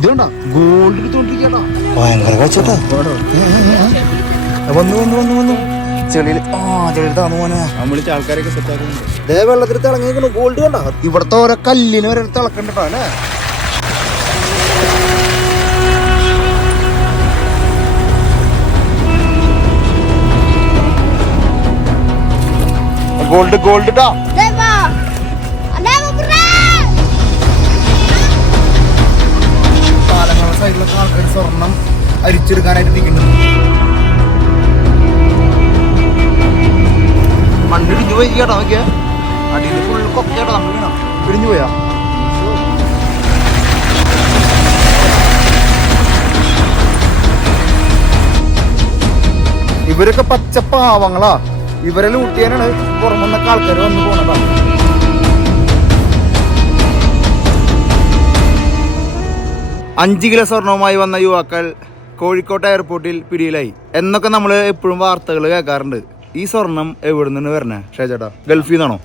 ഇതുകൊണ്ടാ gold എടുത്തോണ്ടിരിക്കട്ടാ. ഭയങ്കര കച്ചട്ടാ. വന്നു ചെളിയിൽ താന്നു പോനെ. വിളിച്ച ആൾക്കാരൊക്കെ സെറ്റ് ആക്കുന്നുണ്ട്. ദേ വെള്ളത്തിൽ തിളങ്ങിയിരിക്കണു. ഗോൾഡ് കണ്ട ഇവിടത്തെ ഓരോ കല്ലിന് വരെ തിളക്കണ്ടോ അല്ലേ. ഗോൾഡ് ട്ടാ. പാലങ്ങളുടെ സൈഡിലൊക്കെ ആൾക്കാർ സ്വർണം അരിച്ചെടുക്കാനായിട്ട് ഇരിക്കുന്നുണ്ട്. മണ്ണിടിഞ്ഞു പോയി കേട്ടോ. നോക്കിയാ അടിയിൽ ഫുൾ കൊക്കയാട്ടോ. നമ്മൾ വീണോ ഇടിഞ്ഞു പോയാ. ഇവരൊക്കെ പച്ചപ്പാവങ്ങളാ. ഇവരെ ലൂട്ടിയാനാണ് പുറമെന്നൊക്കെ ആൾക്കാർ വന്ന് പോണതാണ്. 5 കിലോ സ്വർണവുമായി വന്ന യുവാക്കൾ കോഴിക്കോട് എയർപോർട്ടിൽ പിടിയിലായി എന്നൊക്കെ നമ്മൾ എപ്പോഴും വാർത്തകൾ കേൾക്കാറുണ്ട്. ഈ സ്വർണം എവിടെ നിന്ന് വരണേ ഷേജേട്ടാ? ഗൾഫിൽ നിന്നാണോ?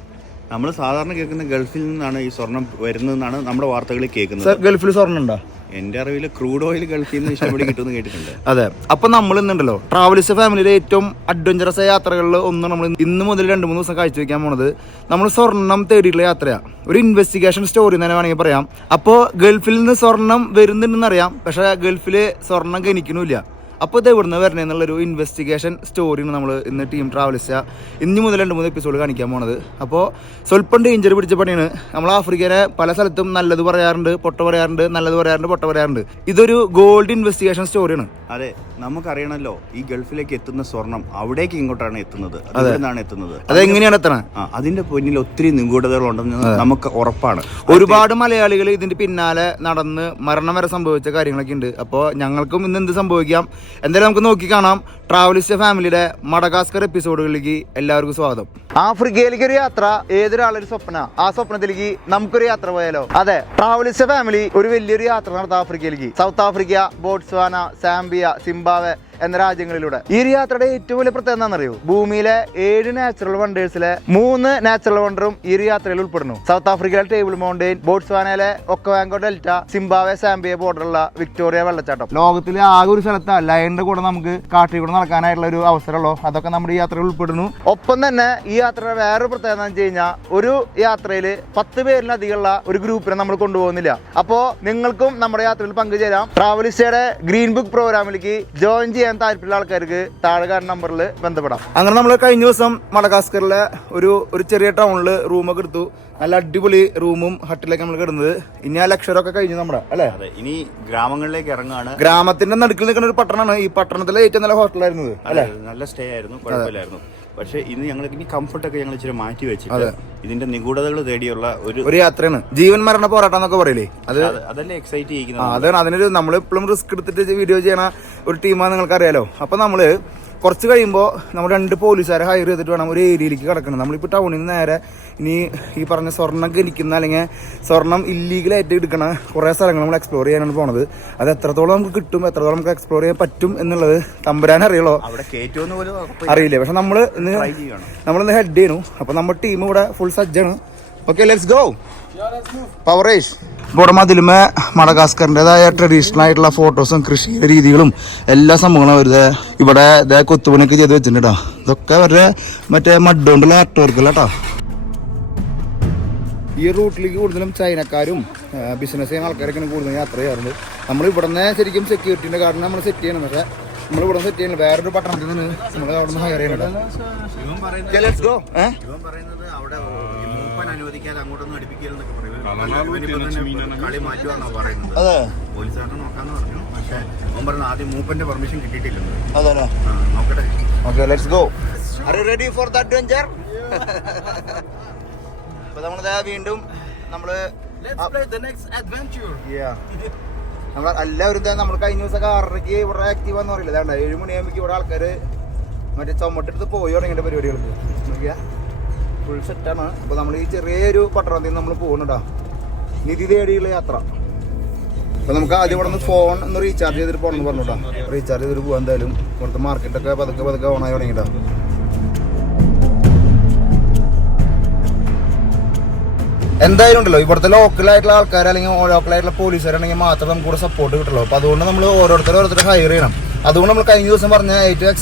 നമ്മൾ സാധാരണ കേൾക്കുന്ന ഗൾഫിൽ നിന്നാണ് ഈ സ്വർണം വരുന്നതെന്നാണ് നമ്മുടെ വാർത്തകളിൽ കേൾക്കുന്നത്. ഗൾഫിൽ സ്വർണ്ണം ഉണ്ടോ? എന്റെ അറിവിൽ ക്രൂഡ് ഓയിൽ ഗൾഫിൽ നിന്ന് ഇഷ്ടംപടി കിട്ടുമെന്ന് കേട്ടിട്ടുണ്ട്. അതെ. അപ്പൊ നമ്മൾ ഇന്നുണ്ടല്ലോ ട്രാവലിസ്റ്റ് ഫാമിലിയിലെ ഏറ്റവും അഡ്വഞ്ചറസ് യാത്രകളിൽ ഒന്ന് നമ്മൾ ഇന്ന് മുതൽ 2-3 ദിവസം കാഴ്ചവെക്കാൻ പോണത് നമ്മൾ സ്വർണം തേടിയിട്ടുള്ള യാത്രയാണ്. ഒരു ഇൻവെസ്റ്റിഗേഷൻ സ്റ്റോറി തന്നെ വേണമെങ്കിൽ പറയാം. അപ്പോൾ ഗൾഫിൽ നിന്ന് സ്വർണം വരുന്നുണ്ടെന്ന് അറിയാം, പക്ഷെ ഗൾഫിൽ സ്വർണം ഗണിക്കണില്ല. അപ്പോൾ ഇത് എവിടുന്ന് വരണേ എന്നുള്ളൊരു ഇൻവെസ്റ്റിഗേഷൻ സ്റ്റോറിയാണ് നമ്മൾ ഇന്ന് ടീം ട്രാവലിസ്റ്റ് ഇന്ന് മുതൽ 2-3 എപ്പിസോഡ് കാണിക്കാൻ പോണത്. അപ്പോൾ സ്വല്പം ഡേഞ്ചർ പിടിച്ച പണിയാണ്. നമ്മൾ ആഫ്രിക്കയിലെ പല സ്ഥലത്തും നല്ലത് പറയാറുണ്ട്, പൊട്ട പറയാറുണ്ട്, നല്ലത് പറയാറുണ്ട്, പൊട്ട പറയാറുണ്ട്. ഇതൊരു ഗോൾഡ് ഇൻവെസ്റ്റിഗേഷൻ സ്റ്റോറിയാണ്. അതെ, നമുക്കറിയണല്ലോ ഈ ഗൾഫിലേക്ക് എത്തുന്ന സ്വർണം അവിടേക്ക് ഇങ്ങോട്ടാണ് എത്തുന്നത്. അതെന്നാണ് എത്തുന്നത്, അതെങ്ങനെയാണ് എത്തണത്? അതിന്റെ പിന്നിൽ ഒത്തിരി നിഗൂഢതകളുണ്ടെന്ന് നമുക്ക് ഉറപ്പാണ്. ഒരുപാട് മലയാളികൾ ഇതിന്റെ പിന്നാലെ നടന്ന് മരണം വരെ സംഭവിച്ച കാര്യങ്ങളൊക്കെ ഉണ്ട്. അപ്പോൾ ഞങ്ങൾക്കും ഇന്ന് എന്ത് സംഭവിക്കാം എന്തായാലും നമുക്ക് നോക്കി കാണാം. ട്രാവലിസ്റ്റ് ഫാമിലിയുടെ മഡഗാസ്കർ എപ്പിസോഡുകളിലേക്ക് എല്ലാവർക്കും സ്വാഗതം. ആഫ്രിക്കയിലേക്ക് ഒരു യാത്ര ഏതൊരാളൊരു സ്വപ്ന. ആ സ്വപ്നത്തിലേക്ക് നമുക്കൊരു യാത്ര പോയാലോ? അതെ, ട്രാവലിസ്റ്റ് ഫാമിലി ഒരു വലിയൊരു യാത്ര നടത്താം ആഫ്രിക്കയിലേക്ക്. South Africa, Botswana, Zambia, Zimbabwe എന്ന രാജ്യങ്ങളിലൂടെ. ഈ ഒരു യാത്രയുടെ ഏറ്റവും വലിയ പ്രത്യേകത എന്താണെന്നറിയോ? ഭൂമിയിലെ 7 നാച്ചുറൽ വണ്ടേഴ്സിലെ 3 നാച്ചുറൽ വണ്ടറും ഈ ഒരു യാത്രയിൽ ഉൾപ്പെടുന്നു. സൗത്ത് ആഫ്രിക്കയിലെ ടേബിൾ മൗണ്ടെയിൻ, ബോട്സ്വാനയിലെ ഒക്കവാങ്കോ ഡെൽറ്റ, സിംബാബ്വെ സാംബിയ ബോർഡറുള്ള വിക്ടോറിയ വെള്ളച്ചാട്ടം. ലോകത്തിലെ ആകെ ഒരു സ്ഥലത്ത് ലയണിന്റെ കൂടെ നമുക്ക് കാട്ടിൽ കൂടെ നടക്കാനായിട്ടുള്ള ഒരു അവസരമുള്ളൂ. അതൊക്കെ നമ്മുടെ ഈ യാത്രയിൽ ഉൾപ്പെടുന്നു. ഒപ്പം തന്നെ ഈ യാത്രയുടെ വേറൊരു പ്രത്യേകത എന്ന് വെച്ച് കഴിഞ്ഞാൽ ഒരു യാത്രയിൽ 10 പേരിലധികമുള്ള ഒരു ഗ്രൂപ്പിനെ നമ്മൾ കൊണ്ടുപോകുന്നില്ല. അപ്പോൾ നിങ്ങൾക്കും നമ്മുടെ യാത്രയിൽ പങ്കുചേരാം. ട്രാവലിസ്റ്റയുടെ ഗ്രീൻ ബുക്ക് പ്രോഗ്രാമിലേക്ക് ജോയിൻ ചെയ്യാൻ താല്പര്യമുള്ള ആൾക്കാർക്ക് താഴെ കാണുന്ന നമ്പറിൽ ബന്ധപ്പെടാം. അങ്ങനെ നമ്മൾ കഴിഞ്ഞ ദിവസം മഡഗാസ്കറിലെ ഒരു ചെറിയ ടൗണിൽ റൂമൊക്കെ എടുത്തു. നല്ല അടിപൊളി റൂമും ഹട്ടിലേക്ക് നമ്മൾ കിടന്നത്. ഇനി ആ ലക്ഷറൊക്കെ കഴിഞ്ഞു നമ്മുടെ അല്ലേ. ഇനി ഗ്രാമങ്ങളിലേക്ക് ഇറങ്ങാണ്. ഗ്രാമത്തിന്റെ നടുക്കിൽ നിൽക്കുന്ന ഒരു പട്ടണമാണ്. ഈ പട്ടണത്തിലെ ഏറ്റവും നല്ല ഹോട്ടലായിരുന്നത് അല്ലേ. നല്ല സ്റ്റേ ആയിരുന്നു, കുഴപ്പമില്ലായിരുന്നു. പക്ഷെ ഇന്ന് ഞങ്ങൾ ഇനി കംഫർട്ടൊക്കെ ഞങ്ങൾ ഇച്ചിരി മാറ്റി വെച്ചിട്ട് ഇതിന്റെ നിഗൂഢതകൾ തേടിയുള്ള ഒരു യാത്രയാണ്. ജീവൻ മരണ പോരാട്ടം എന്നൊക്കെ പറയില്ലേ, അതല്ലേ എക്സൈറ്റ് ചെയ്യുന്നത്. അതാണ് അതിനൊരു നമ്മൾ എപ്പോഴും റിസ്ക് എടുത്തിട്ട് വീഡിയോ ചെയ്യണ ഒരു ടീമാണ്, നിങ്ങൾക്ക് അറിയാലോ. അപ്പൊ നമ്മള് കുറച്ച് കഴിയുമ്പോൾ നമ്മൾ 2 പോലീസുകാരെ ഹയർ ചെയ്തിട്ട് വേണം ഒരു ഏരിയയിലേക്ക് കിടക്കണം. നമ്മളിപ്പോൾ ടൗണിൽ നിന്ന് നേരെ ഇനി ഈ പറഞ്ഞ സ്വർണ്ണം ഗണിക്കുന്ന അല്ലെങ്കിൽ സ്വർണം ഇല്ലീഗലായിട്ട് എടുക്കണ കുറേ സ്ഥലങ്ങൾ നമ്മൾ എക്സ്പ്ലോർ ചെയ്യാനാണ് പോണത്. അത് എത്രത്തോളം നമുക്ക് കിട്ടും, എത്രത്തോളം നമുക്ക് എക്സ്പ്ലോർ ചെയ്യാൻ പറ്റും എന്നുള്ളത് തമ്പുരാൻ അറിയുള്ളൂ, അറിയില്ലേ. പക്ഷെ നമ്മളിന്ന് ഹെഡ് ചെയ്യണു. അപ്പൊ നമ്മുടെ ടീം ഇവിടെ ഫുൾ സജ്ജാണ്. Okay, let's go. പവറേഷ് ഇവിടെ മതിലുമേ മഡഗാസ്കറിൻ്റെതായ ട്രഡീഷണൽ ആയിട്ടുള്ള ഫോട്ടോസും കൃഷിയുടെ രീതികളും എല്ലാ സംഭവങ്ങളും അവരുടെ ഇവിടെ കൊത്തുപണിയൊക്കെ ചെയ്ത് വെച്ചിട്ടുണ്ട് കേട്ടോ. ഇതൊക്കെ അവരുടെ മറ്റേ മഡ് കൊണ്ടുള്ള ആർട്ട് വർക്കുകളാട്ടോ. ഈ റൂട്ടിലേക്ക് കൂടുതലും ചൈനക്കാരും ബിസിനസ് ചെയ്യുന്ന ആൾക്കാരൊക്കെയാണ് കൂടുതലും യാത്ര ചെയ്യാറുണ്ട്. നമ്മൾ ഇവിടെ നിന്ന് ശരിക്കും സെക്യൂരിറ്റിൻ്റെ കാർഡ് നമ്മൾ സെറ്റ് ചെയ്യണം. പക്ഷേ നമ്മൾ ഇവിടെ സെറ്റ് ചെയ്യുന്നില്ല, വേറൊരു പട്ടണത്തിൽ നിന്ന് നമ്മൾ അവിടെ നിന്ന് ഹയർ ചെയ്യണം. അനുവദിക്കാതെ അങ്ങോട്ടൊന്നും അടുപ്പിക്കലെന്നൊക്കെ കളി മാറ്റുവാന്നാ പറയുന്നത്. പോലീസുകാരനെ നോക്കാന്ന് പറഞ്ഞു. പക്ഷെ അവൻ പറഞ്ഞു ആദ്യം മൂപ്പന്റെ പെർമിഷൻ കിട്ടിയിട്ടില്ലെന്ന്. നോക്കട്ടെ. Okay, let's go. Are you ready for the adventure? അപ്പോൾ നമ്മൾ വീണ്ടും നമ്മള് നമ്മൾ എല്ലാവരും നമ്മൾ കഴിഞ്ഞ ദിവസം 6:30 ഇവിടെ ആക്റ്റീവ് എന്ന് പറയില്ല. 7 മണിയാകുമ്പോൾ ഇവിടെ ആൾക്കാർ മറ്റേ ചുമട്ടെടുത്ത് പോയി തുടങ്ങിയ പരിപാടികൾക്ക് നോക്കിയാ ഫുൾ സെറ്റാണ്. അപ്പോൾ നമ്മൾ ഈ ചെറിയൊരു പട്ടണത്തിൽ നിന്ന് നമ്മൾ പോകുന്നുണ്ടാ നിധി തേടിയുള്ള യാത്ര. അപ്പോൾ നമുക്ക് ആദ്യം ഇവിടെ നിന്ന് ഫോൺ ഒന്ന് റീചാർജ് ചെയ്തിട്ട് പോകണമെന്ന് പറഞ്ഞോട്ടാ. റീചാർജ് ചെയ്തിട്ട് പോകാൻ എന്തായാലും ഇവിടുത്തെ മാർക്കറ്റൊക്കെ പതുക്കെ ഓണായി തുടങ്ങിയിട്ടാ. എന്തായാലും ഉണ്ടല്ലോ ഇവിടുത്തെ ലോക്കലായിട്ടുള്ള ആൾക്കാർ അല്ലെങ്കിൽ ലോക്കലായിട്ടുള്ള പോലീസുകാരാണെങ്കിൽ മാത്രമേ നമുക്ക് കൂടെ സപ്പോർട്ട് കിട്ടുള്ളൂ. അപ്പോൾ അതുകൊണ്ട് നമ്മൾ ഓരോരുത്തരെ ഹയർ ചെയ്യണം. അതുകൊണ്ട് നമ്മൾ കഴിഞ്ഞ ദിവസം പറഞ്ഞ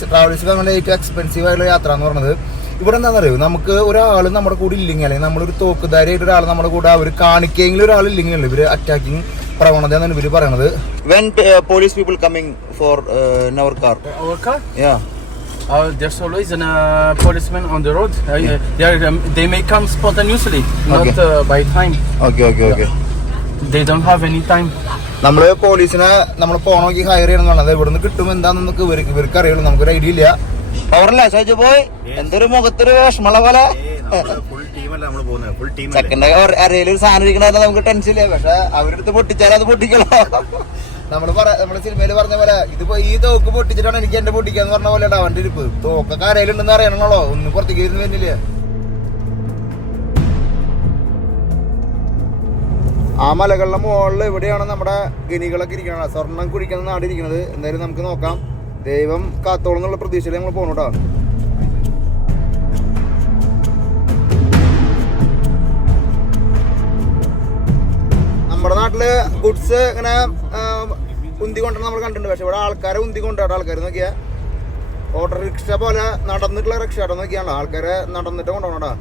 ട്രാവൽസ് ഫാമിലി ഏറ്റവും എക്സ്പെൻസീവ് ആയിട്ടുള്ള യാത്ര എന്ന് പറയുന്നത് ഇവിടെ എന്താണെന്ന് അറിയോ, നമുക്ക് ഒരാൾ നമ്മുടെ കൂടെ ഇല്ലെങ്കിൽ അല്ലെങ്കിൽ നമ്മളൊരു തോക്കുധാരിയായിട്ട് ഒരാൾ നമ്മുടെ കൂടെ അവർ കാണിക്കെങ്കിലും ഒരാൾ ഇല്ലെങ്കിൽ ഇവർ അറ്റാക്കിങ് പ്രവണത എന്നാണ് ഇവർ പറയണത്. When police people coming for in our car? Our car? Yeah. There's always a policeman on the road. They may come spontaneously, not by time. Okay. They don't have any time. നമ്മള് പോലീസിനെ നമ്മൾ പോകണമെങ്കിൽ higher ചെയ്യണം എന്നുള്ളത് ഇവിടുന്ന് കിട്ടും എന്താണെന്ന് നമുക്ക് ഇവർക്ക് അറിയുള്ളൂ, നമുക്കൊരു ഐഡിയ ഇല്ല. പവറല്ലേ സഹിച്ചു പോയി എന്തൊരു മുഖത്തൊരു വിഷമമുള്ള പോലെ ചെക്കൻ്റെ അറിയില്ല ഒരു സാധനം ഇരിക്കണ നമുക്ക് ടെൻഷൻ ഇല്ല. പക്ഷെ അവരെടുത്ത് പൊട്ടിച്ചാലും അത് പൊട്ടിക്കണോ. നമ്മള് സിനിമയില് പറഞ്ഞ പോലെ ഇതിപ്പോ ഈ തോക്ക് പൊട്ടിച്ചിട്ടാണ് എനിക്ക് എന്റെ പൊട്ടിക്കാന്ന് പറഞ്ഞ പോലെ അവന്റെ ഇരിപ്പ്. തോക്കൊക്കെ അരയിലുണ്ടെന്ന് അറിയണല്ലോ, ഒന്നും പുറത്തേക്ക് ഇരുന്ന് വരുന്നില്ല. ആ മലകളുടെ മുകളിൽ എവിടെയാണ് നമ്മുടെ ഗനികളൊക്കെ ഇരിക്കണത്, സ്വർണ്ണം കുഴിക്കുന്ന നാടിരിക്കണത്. എന്തായാലും നമുക്ക് നോക്കാം. ദൈവം കാത്തോളം എന്നുള്ള പ്രതീക്ഷയിൽ നമ്മൾ പോകണം കേട്ടോ. നമ്മുടെ നാട്ടില് ഗുഡ്സ് ഇങ്ങനെ ഉന്തി കൊണ്ടാണ് നമ്മൾ കണ്ടിട്ടുണ്ട്. പക്ഷെ ഇവിടെ ആൾക്കാരെ ഉന്തി കൊണ്ടാട്ടോ. ആൾക്കാർ നോക്കിയാ ഓട്ടോറിക്ഷ പോലെ നടന്നിട്ടുള്ള റിക്ഷ ആട്ടോ. നോക്കിയാണോ ആൾക്കാരെ നടന്നിട്ട് കൊണ്ടുപോകണോടാ.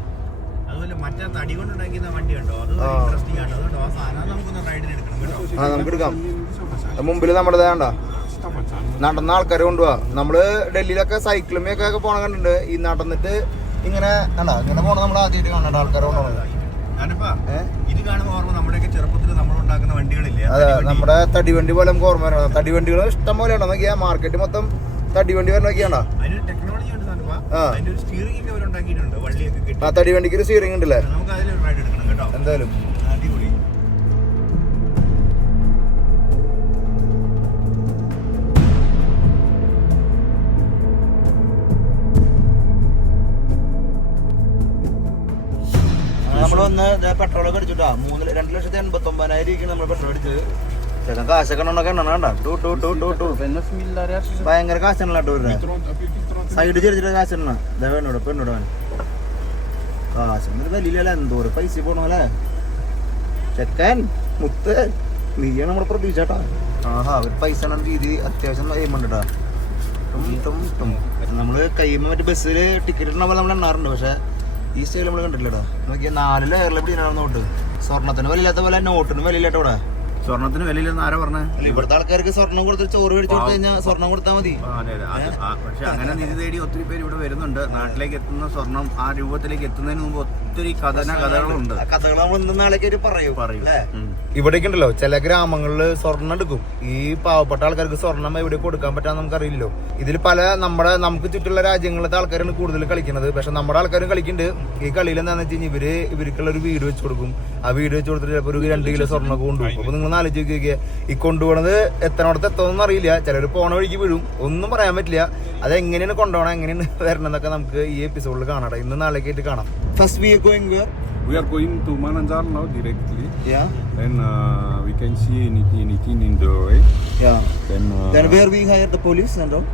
നമുക്ക് എടുക്കാം. മുമ്പിൽ നമ്മുടെ വേണ്ട നടന്ന ആൾക്കാരെ കൊണ്ടുപോവാ. നമ്മള് ഡൽഹിയിലൊക്കെ സൈക്കിളുമൊക്കെ പോണ കണ്ടിട്ടുണ്ട്. ഈ നടന്നിട്ട് ഇങ്ങനെ കണ്ടാ ഇങ്ങനെ പോണ നമ്മൾ ആദ്യമായിട്ട് കാണണ്ട ആൾക്കാരെ കൊണ്ടുപോകുന്നത്. അതെ, നമ്മുടെ തടിവണ്ടി പോലെ നമുക്ക് ഓർമ്മ വരണം. തടിവണ്ടികൾ ഇഷ്ടം പോലെയാണോ നോക്കിയാ. മാർക്കറ്റ് മൊത്തം തടിവണ്ടി വരെ നോക്കിയാണ്ടാ. ആ തടിവണ്ടിക്ക് ഒരു സ്റ്റിയറിംഗ് ഉണ്ടല്ലേ. എന്തായാലും നമ്മളൊന്ന് പെട്രോളൊക്കെ അടിച്ചിട്ടാ 2,89,000 നമ്മൾ പെട്രോൾ അടിച്ചത്. ചേട്ടൻ കാശൊക്കെ എണ്ണണ്ട. ഭയങ്കര കാശാണല്ലോ കേട്ടോ. സൈഡ് ചെറിച്ചിട്ട് കാശെണ്ണ പെണ്ണോട് പെണ്ണോടാൻ കാശൊന്നും വലിയ എന്തോരം പൈസ പോണല്ലേ. ചെക്കൻ മുത്ത് നീയാണ് നമ്മുടെ പ്രതീക്ഷട്ടാ. ആഹാ ഒരു പൈസ രീതി അത്യാവശ്യം എയ്മുണ്ടാ. നമ്മള് കയ്യുമ്പോ മറ്റേ ബസ്സില് ടിക്കറ്റ് ഇടുന്ന പോലെ നമ്മൾ എണ്ണാറുണ്ട്. പക്ഷെ ഈ സ്റ്റൈൽ നമ്മൾ കണ്ടിട്ടില്ലടാ. നോക്കിയാ 4 ലെയറിൽ പിടിയാണ് നോട്ട്. സ്വർണ്ണത്തിന് വിലയില്ലാത്ത പോലെ നോട്ടിനും വിലയില്ലാട്ടോ ഇവിടെ. സ്വർണത്തിന് വിലയില്ലെന്ന് ആരാ പറഞ്ഞ? ഇവിടുത്തെ ആൾക്കാർക്ക് സ്വർണ്ണം കൊടുത്ത് ചോറ് മേടിച്ചു കൊടുത്തു കഴിഞ്ഞാൽ സ്വർണ്ണം കൊടുത്താൽ മതി. പക്ഷെ അങ്ങനെ നിധി തേടി ഒത്തിരി പേര് ഇവിടെ വരുന്നുണ്ട്. നാട്ടിലേക്ക് എത്തുന്ന സ്വർണം ആ രൂപത്തിലേക്ക് എത്തുന്നതിന് മുമ്പ് ഒത്തിരി കഥകളുണ്ട്. കഥകൾ നമ്മൾ ഇന്നും നാളേക്ക് പറയും. ഇവിടേക്ക് ഉണ്ടല്ലോ ചില ഗ്രാമങ്ങളില് സ്വർണ്ണം എടുക്കും. ഈ പാവപ്പെട്ട ആൾക്കാർക്ക് സ്വർണ്ണം എവിടെ കൊടുക്കാൻ പറ്റാന്ന് നമുക്കറിയില്ലല്ലോ. ഇതിൽ നമുക്ക് ചുറ്റുള്ള രാജ്യങ്ങളിലത്തെ ആൾക്കാരാണ് കൂടുതൽ കളിക്കുന്നത്. പക്ഷെ നമ്മുടെ ആൾക്കാരും കളിക്കുന്നുണ്ട്. ഈ കളിയിൽ എന്താണെന്ന് വെച്ച് കഴിഞ്ഞാൽ ഇവർക്കുള്ള ഒരു വീട് വെച്ച് കൊടുക്കും. ആ വീട് വെച്ച് കൊടുത്തിട്ട് ചിലപ്പോൾ ഒരു 2 കിലോ സ്വർണ്ണമൊക്കെ കൊണ്ടുപോകും. അപ്പൊ നിങ്ങൾ ആലോചിച്ച് നോക്കിയാൽ ഈ കൊണ്ടുപോകണത് എത്രയോടത്ത് എത്തുമെന്ന് അറിയില്ല. ചിലർ പോണ വഴിക്ക് വീഴും, ഒന്നും പറയാൻ പറ്റില്ല. അതെങ്ങനെയാണ് കൊണ്ടുപോകണം, എങ്ങനെയാണ് വരണം എന്നൊക്കെ നമുക്ക് ഈ എപ്പിസോഡിൽ കാണാം. ഇന്ന് നാളേക്കായിട്ട് കാണാം. First we are going where? We are going to Mananjar now directly. Yeah. Then we can see anything in the way. Yeah. Then where we hire the police and all?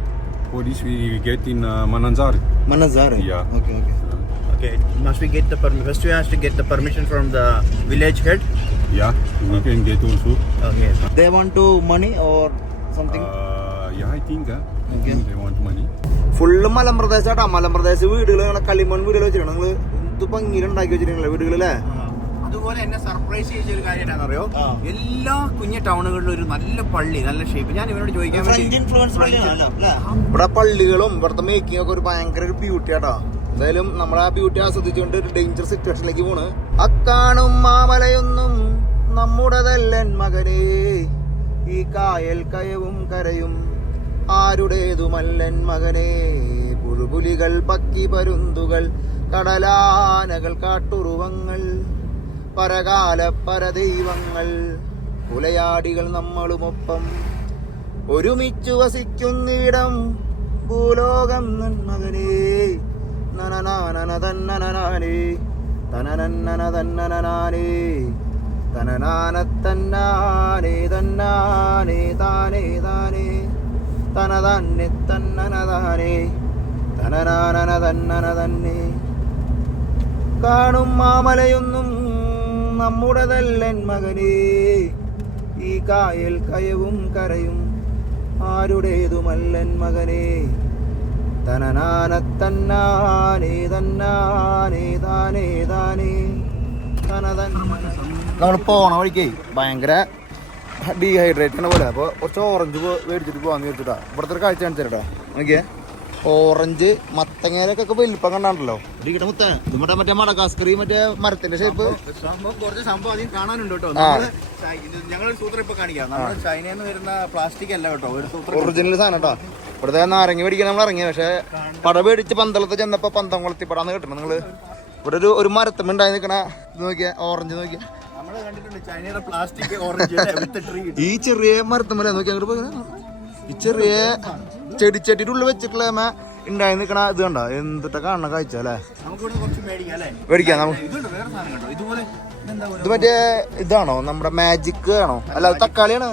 police we get in Mananjar. Mananjar. Yeah. Okay. Must we get the permission? First we have to get the permission from the village head. Yeah. We can get also. Okay. They want to money or something? Yeah, I think. Okay. They want money. Full മലമ്പ്രദേശാട്ടാ. മലമ്പ്രദേശ വീടുകൾ കളിമൺ വീടുകൾ വെച്ചിട്ടുണ്ട്. നിങ്ങൾ ഇത് ഭംഗിയിലുണ്ടാക്കി വെച്ചിട്ടുണ്ടല്ലേ വീടുകളല്ലേ. അതുപോലെ എന്നെ സർപ്രൈസ് ചെയ്ത ഒരു കാര്യം എന്താണെന്നറിയോ, എല്ലാ കുഞ്ഞു ടൗണുകളിലും ഒരു നല്ല പള്ളി, നല്ല ഷേപ്പ്. ഞാൻ ഇവരോട് ചോദിക്കാൻ ഇവിടെ പള്ളികളും ഇവിടുത്തെ മേക്കിംഗ് ഒക്കെ ഒരു ഭയങ്കര ഒരു ബ്യൂട്ടി ആട്ടാ. എന്തായാലും നമ്മൾ ആ ബ്യൂട്ടി ആസ്വദിച്ചുകൊണ്ട് ഒരു ഡേഞ്ചർ സിറ്റുവേഷനിലേക്ക് പോണ്. അക്കാണും മാമലയൊന്നും നമ്മുടെതല്ലൻ മകനേ, ഈ കായൽ കയവും കരയും ആരുടേതുമല്ലൻ മകനേ. പുഴുപുലികൾ പക്കി പരുന്തുകൾ കടലാനകൾ കാട്ടുറുവങ്ങൾ പരകാല പരദൈവങ്ങൾ പുലയാടികൾ നമ്മളുമൊപ്പം ഒരുമിച്ചു വസിക്കുന്നിടം ഭൂലോകം നന്മകനേ. നനനാനന തന്നനാനേ തനനന്നന തന്നനാനേ തനനാനത്തന്നാനേ തന്നാനേ താനേ താനേ തനതന്നെ തന്നനതാനേ തനനാനന തന്നന തന്നെ. കാണും മാമലയൊന്നും നമ്മുടെതല്ലൻ മകനേ ഈ കായൽ കയവും കരയും ആരുടേതുമല്ലൻ മകനേ തനനാനത്തന്നാനേ തന്നാനേ താനേ താനേ നമ്മൾ പോണ വഴിക്കേ ഭയങ്കര ഡീഹൈഡ്രേറ്റ് ആണ് പോലെ. അപ്പോൾ കുറച്ച് ഓറഞ്ച് മേടിച്ചിട്ട് പോകാന്ന് വിചാരിച്ചിട്ടാ. ഇവിടുത്തെ ഒരു കാഴ്ച കാണിച്ചു തരട്ടോ. നോക്കിയേ, ഓറഞ്ച് മത്തങ്ങേലൊക്കെ വലിപ്പം കണ്ടാണല്ലോ. ഇത് മറ്റേ മടഗാസ്കർ മറ്റേ മരത്തിന്റെ ഷേപ്പ് കുറച്ച് സംഭവം അധികം കാണാനുണ്ട് കേട്ടോ. ഞങ്ങളൊരു സൂത്രം ഇപ്പൊ കാണിക്കാം. നമ്മുടെ ചൈനയിൽ നിന്ന് വരുന്ന പ്ലാസ്റ്റിക് അല്ല കേട്ടോ, ഒരു സൂത്രം ഒറിജിനൽ സാധനം കേട്ടോ. ഇവിടുത്തെ നാരങ്ങ മേടിക്കാൻ നമ്മൾ ഇറങ്ങി. പക്ഷെ പട മേടിച്ച് പന്തളത്ത് ചെന്നപ്പോ പന്തം കൊളത്തിപ്പടാന്ന് കിട്ടണം. നിങ്ങള് ഇവിടെ ഒരു മരത്തുമുണ്ടായി നിൽക്കണ ഇത് നോക്കിയാ, ഓറഞ്ച് നോക്കിയാ. നമ്മള് കണ്ടിട്ടുണ്ട് ചൈനയുടെ പ്ലാസ്റ്റിക് ഓറഞ്ച് ഈ ചെറിയ മരത്തുമ്പല നോക്കിയാ അങ്ങോട്ട് പോയി. ഈ ചെറിയ ചെടിച്ചട്ടിയുടെ ഉള്ളിൽ വെച്ചിട്ടുള്ള ഉണ്ടായി നിൽക്കണ ഇത് കണ്ട എന്തിട്ടാ കാണണ കാഴ്ച അല്ലേ. മേടിക്കാം നമുക്ക്. ഇത് മറ്റേ ഇതാണോ നമ്മുടെ മാജിക് ആണോ? അല്ല തക്കാളിയാണ്.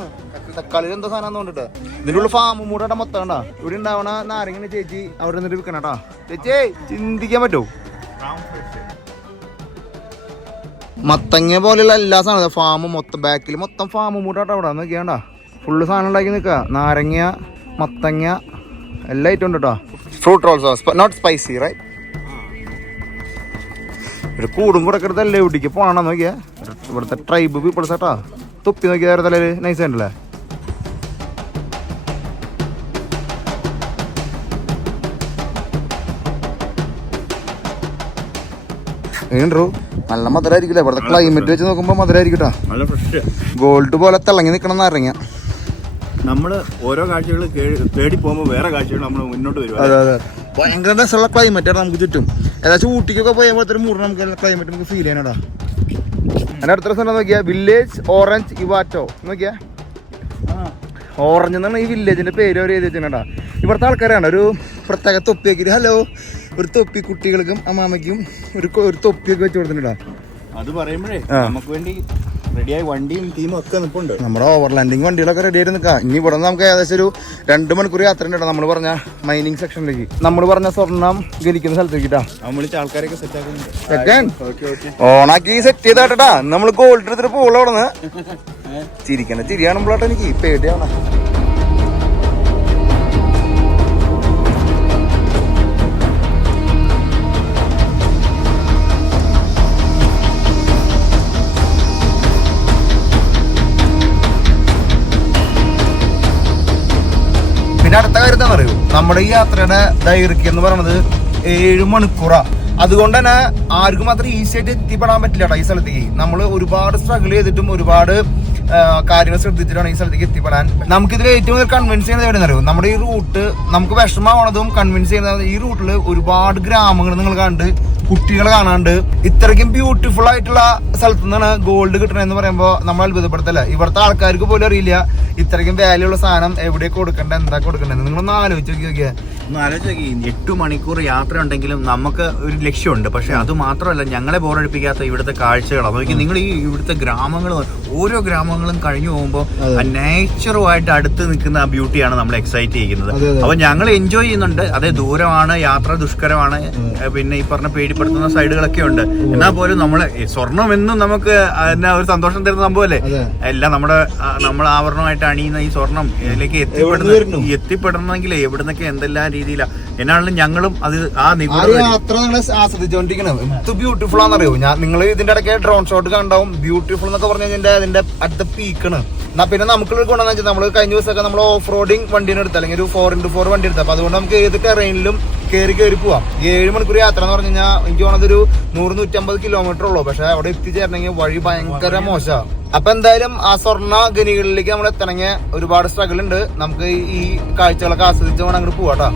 തക്കാളിയിൽ എന്താ സാധനം തോന്നിട്ട്. ഇതിന്റെ ഉള്ളിൽ ഫാം മൂടാ മൊത്തം കണ്ടാ. ഇവിടെ ഉണ്ടാവണ നാരങ്ങനെ ചേച്ചി അവിടെ നിന്നിട്ട് വിൽക്കണട്ടാ. ചേച്ചി ചിന്തിക്കാൻ പറ്റുമോ? മത്തങ്ങ പോലെയുള്ള എല്ലാ സാധനം ഫാം മൊത്തം ബാക്കിൽ മൊത്തം ഫാം മൂടാട്ടോ. അവിടെ നോക്കിയാണ്ട ഫുള്ള് സാധനം ഉണ്ടാക്കി നിൽക്കുക. നാരങ്ങ, മത്തങ്ങ എല്ലാ ഐറ്റം ഉണ്ട് കേട്ടോ. Fruit also not spicy right. ഒരു കൂടും കൂടെ എടുത്തല്ലേ എവിടേക്ക് പോകണം നോക്കിയാ. ഇവിടുത്തെ ട്രൈബ് പീപ്പിൾസ് കേട്ടോ. തൊപ്പി നോക്കിയാ തലേ നൈസ് ഉണ്ടല്ലേ. നല്ല മധുരമായിരിക്കില്ല. ഇവിടുത്തെ ക്ലൈമറ്റ് വെച്ച് നോക്കുമ്പോൾ മധുരമായിരിക്കും. ഗോൾഡ് പോലെ തിളങ്ങി നിൽക്കണം നാരങ്ങ. നമ്മള് ഓരോ കാഴ്ചകൾ തേടി പോകുമ്പോൾ വേറെ കാഴ്ചകൾ നമ്മൾ മുന്നോട്ട് വരും. അതെ അതെ, ഭയങ്കര രസമുള്ള ക്ലൈമറ്റാണ് നമുക്ക് ചുറ്റും. ഏകദേശം ഊട്ടിക്കൊക്കെ പോയപ്പോഴത്തെ മൂഡ് നമുക്ക് ക്ലൈമറ്റ് നമുക്ക് ഫീൽ ചെയ്യാനാടാ. അതിന്റെ അടുത്ത സ്ഥലം നോക്കിയാ വില്ലേജ് ഓറഞ്ച് ഇവാറ്റോ. നോക്കിയാ ഓറഞ്ച് എന്നാണ് ഈ വില്ലേജിന്റെ പേര് അവർ എഴുതി വെച്ചിട്ടുണ്ടാ. ഇവിടുത്തെ ആൾക്കാരാണ് ഒരു പ്രത്യേക തൊപ്പിയൊക്കെ. ഹലോ, ഒരു തൊപ്പി കുട്ടികൾക്കും അമ്മാമയ്ക്കും ഒരു തൊപ്പിയൊക്കെ വെച്ച് കൊടുത്തിട്ടുണ്ടാ. അത് പറയുമ്പോഴേ നമുക്ക് വേണ്ടി റെഡിയായി വണ്ടിയും ടീമും ഒക്കെ നിൽപ്പുണ്ട്. നമ്മുടെ ഓവർലാൻഡിങ് വണ്ടികളൊക്കെ റെഡി ആയിട്ട് നിൽക്കാം. ഇനി ഇവിടെ നമുക്ക് ഏകദേശം ഒരു 2 മണിക്കൂർ യാത്ര ഉണ്ട് നമ്മൾ പറഞ്ഞ മൈനിങ് സെക്ഷനിലേക്ക്. നമ്മൾ പറഞ്ഞ സ്വർണ്ണം ഗലിക്കുന്ന സ്ഥലത്തേക്കിട്ടാ. വിളിച്ച ആൾക്കാരൊക്കെ സെറ്റ് ആക്കുന്നുണ്ട്. ഓണാക്കി സെറ്റ് ചെയ്താട്ടാ. നമ്മൾ ഗോൾഡ് എടുത്തിട്ട് പോള അവിടെ നിന്ന് ചിരിക്കണ ചിരിയാണുമ്പോഴാട്ടോ എനിക്ക് പേടിയാണ്. പിന്നെ അടുത്ത കാര്യം എന്താണെന്ന് അറിയൂ, നമ്മുടെ ഈ യാത്രയുടെ ദൈർഘ്യം എന്ന് പറയുന്നത് 7 മണിക്കൂറാ. അതുകൊണ്ട് തന്നെ ആർക്കും അത്ര ഈസി ആയിട്ട് എത്തിപ്പെടാൻ പറ്റില്ല ഈ സ്ഥലത്തേക്ക്. നമ്മൾ ഒരുപാട് സ്ട്രഗിൾ ചെയ്തിട്ടും ഒരുപാട് കാര്യങ്ങൾ ശ്രദ്ധിച്ചിട്ടാണ് ഈ സ്ഥലത്തേക്ക് എത്തിപ്പെടാൻ. നമുക്കിതിൽ ഏറ്റവും കൂടുതൽ കൺവിൻസ് ചെയ്യുന്നത് എവിടെയെന്ന് അറിയോ, നമ്മുടെ ഈ റൂട്ട് നമുക്ക് വിഷമമാണതും കൺവിൻസ് ചെയ്യുന്നത് ഈ റൂട്ടിൽ ഒരുപാട് ഗ്രാമങ്ങൾ നിങ്ങൾ കണ്ട് കുട്ടികൾ കാണാണ്ട് ഇത്രയ്ക്കും ബ്യൂട്ടിഫുൾ ആയിട്ടുള്ള സ്ഥലത്തു നിന്നാണ് ഗോൾഡ് കിട്ടണമെന്ന് പറയുമ്പോൾ നമ്മൾ അത്ഭുതപ്പെടുത്തല്ല. ഇവിടുത്തെ ആൾക്കാർക്ക് പോലും അറിയില്ല ഇത്രയ്ക്കും വാല്യൂ ഉള്ള സാധനം എവിടെ കൊടുക്കണ്ട, എന്താ കൊടുക്കണ്ടെന്ന്. നിങ്ങളൊന്ന് ആലോചിച്ച് നോക്കിയാ. ഒന്ന് ആലോചിച്ച് നോക്കി, 8 മണിക്കൂർ യാത്ര ഉണ്ടെങ്കിലും നമുക്ക് ഒരു ലക്ഷ്യമുണ്ട്. പക്ഷെ അത് മാത്രമല്ല, ഞങ്ങളെ ബോറടിപ്പിക്കാത്ത ഇവിടുത്തെ കാഴ്ചകളാണ്. നോക്കി നിങ്ങൾ ഈ ഇവിടുത്തെ ഗ്രാമങ്ങൾ, ഓരോ ഗ്രാമങ്ങളും കഴിഞ്ഞു പോകുമ്പോൾ നേച്ചറുമായിട്ട് അടുത്ത് നിൽക്കുന്ന ആ ബ്യൂട്ടിയാണ് നമ്മളെ എക്സൈറ്റ് ചെയ്യുന്നത്. അപ്പൊ ഞങ്ങൾ എൻജോയ് ചെയ്യുന്നുണ്ട്. അതേ ദൂരമാണ്, യാത്ര ദുഷ്കരമാണ്, പിന്നെ ഈ പറഞ്ഞ പേടിപ്പെടുത്തുന്ന സൈഡുകളൊക്കെ ഉണ്ട്. എന്നാൽ പോലും നമ്മളെ സ്വർണം എന്നും നമുക്ക് എന്നാ ഒരു സന്തോഷം തരുന്ന സംഭവമല്ലേ. എല്ലാം നമ്മൾ ആവരണമായിട്ട് അണിയുന്ന ഈ സ്വർണം ഇതിലേക്ക് എത്തിപ്പെടണമെങ്കിൽ എവിടുന്നൊക്കെ എന്തെല്ലാം രീതിയിലാണ്. എന്നാണെങ്കിലും ഞങ്ങളും അത് ആ യാത്ര നിങ്ങൾ ആസ്വദിച്ചുകൊണ്ടിരിക്കണം. ഇത് ബ്യൂട്ടിഫുൾ ആണെന്നറിയോ. നിങ്ങൾ ഇതിന്റെ ഇടയ്ക്ക് ഡ്രോൺ ഷോട്ട് കണ്ടാവും. ബ്യൂട്ടിഫുൾ എന്നൊക്കെ പറഞ്ഞു കഴിഞ്ഞാൽ അതിന്റെ അടുത്ത പീക്കാണ്. എന്നാ പിന്നെ നമുക്കുള്ള ഗുണമെന്ന് വെച്ചാൽ നമ്മൾ കഴിഞ്ഞ ദിവസമൊക്കെ നമ്മൾ ഓഫ് റോഡിങ് വണ്ടിനെ എടുത്ത്, അല്ലെങ്കിൽ ഒരു 4x4 വണ്ടി എടുത്തത്. അപ്പൊ അതുകൊണ്ട് നമുക്ക് ഏത് ടെറൈനിലും കയറി പോവാം. 7 മണിക്കൂർ യാത്ര എന്ന് പറഞ്ഞു കഴിഞ്ഞാൽ എനിക്ക് തോന്നുന്നത് ഒരു 100-150 കിലോമീറ്റർ ഉള്ളൂ. പക്ഷെ അവിടെ എത്തിച്ചേരണമെങ്കിൽ വഴി ഭയങ്കര മോശമാണ്. അപ്പൊ എന്തായാലും ആ സ്വർണ്ണ ഖനികളിലേക്ക് നമ്മൾ എത്തണമെങ്കിൽ ഒരുപാട് സ്ട്രഗിൾ ഉണ്ട്. നമുക്ക് ഈ കാഴ്ചകളൊക്കെ ആസ്വദിച്ച് വേണം അങ്ങോട്ട് പോവാട്ടോ.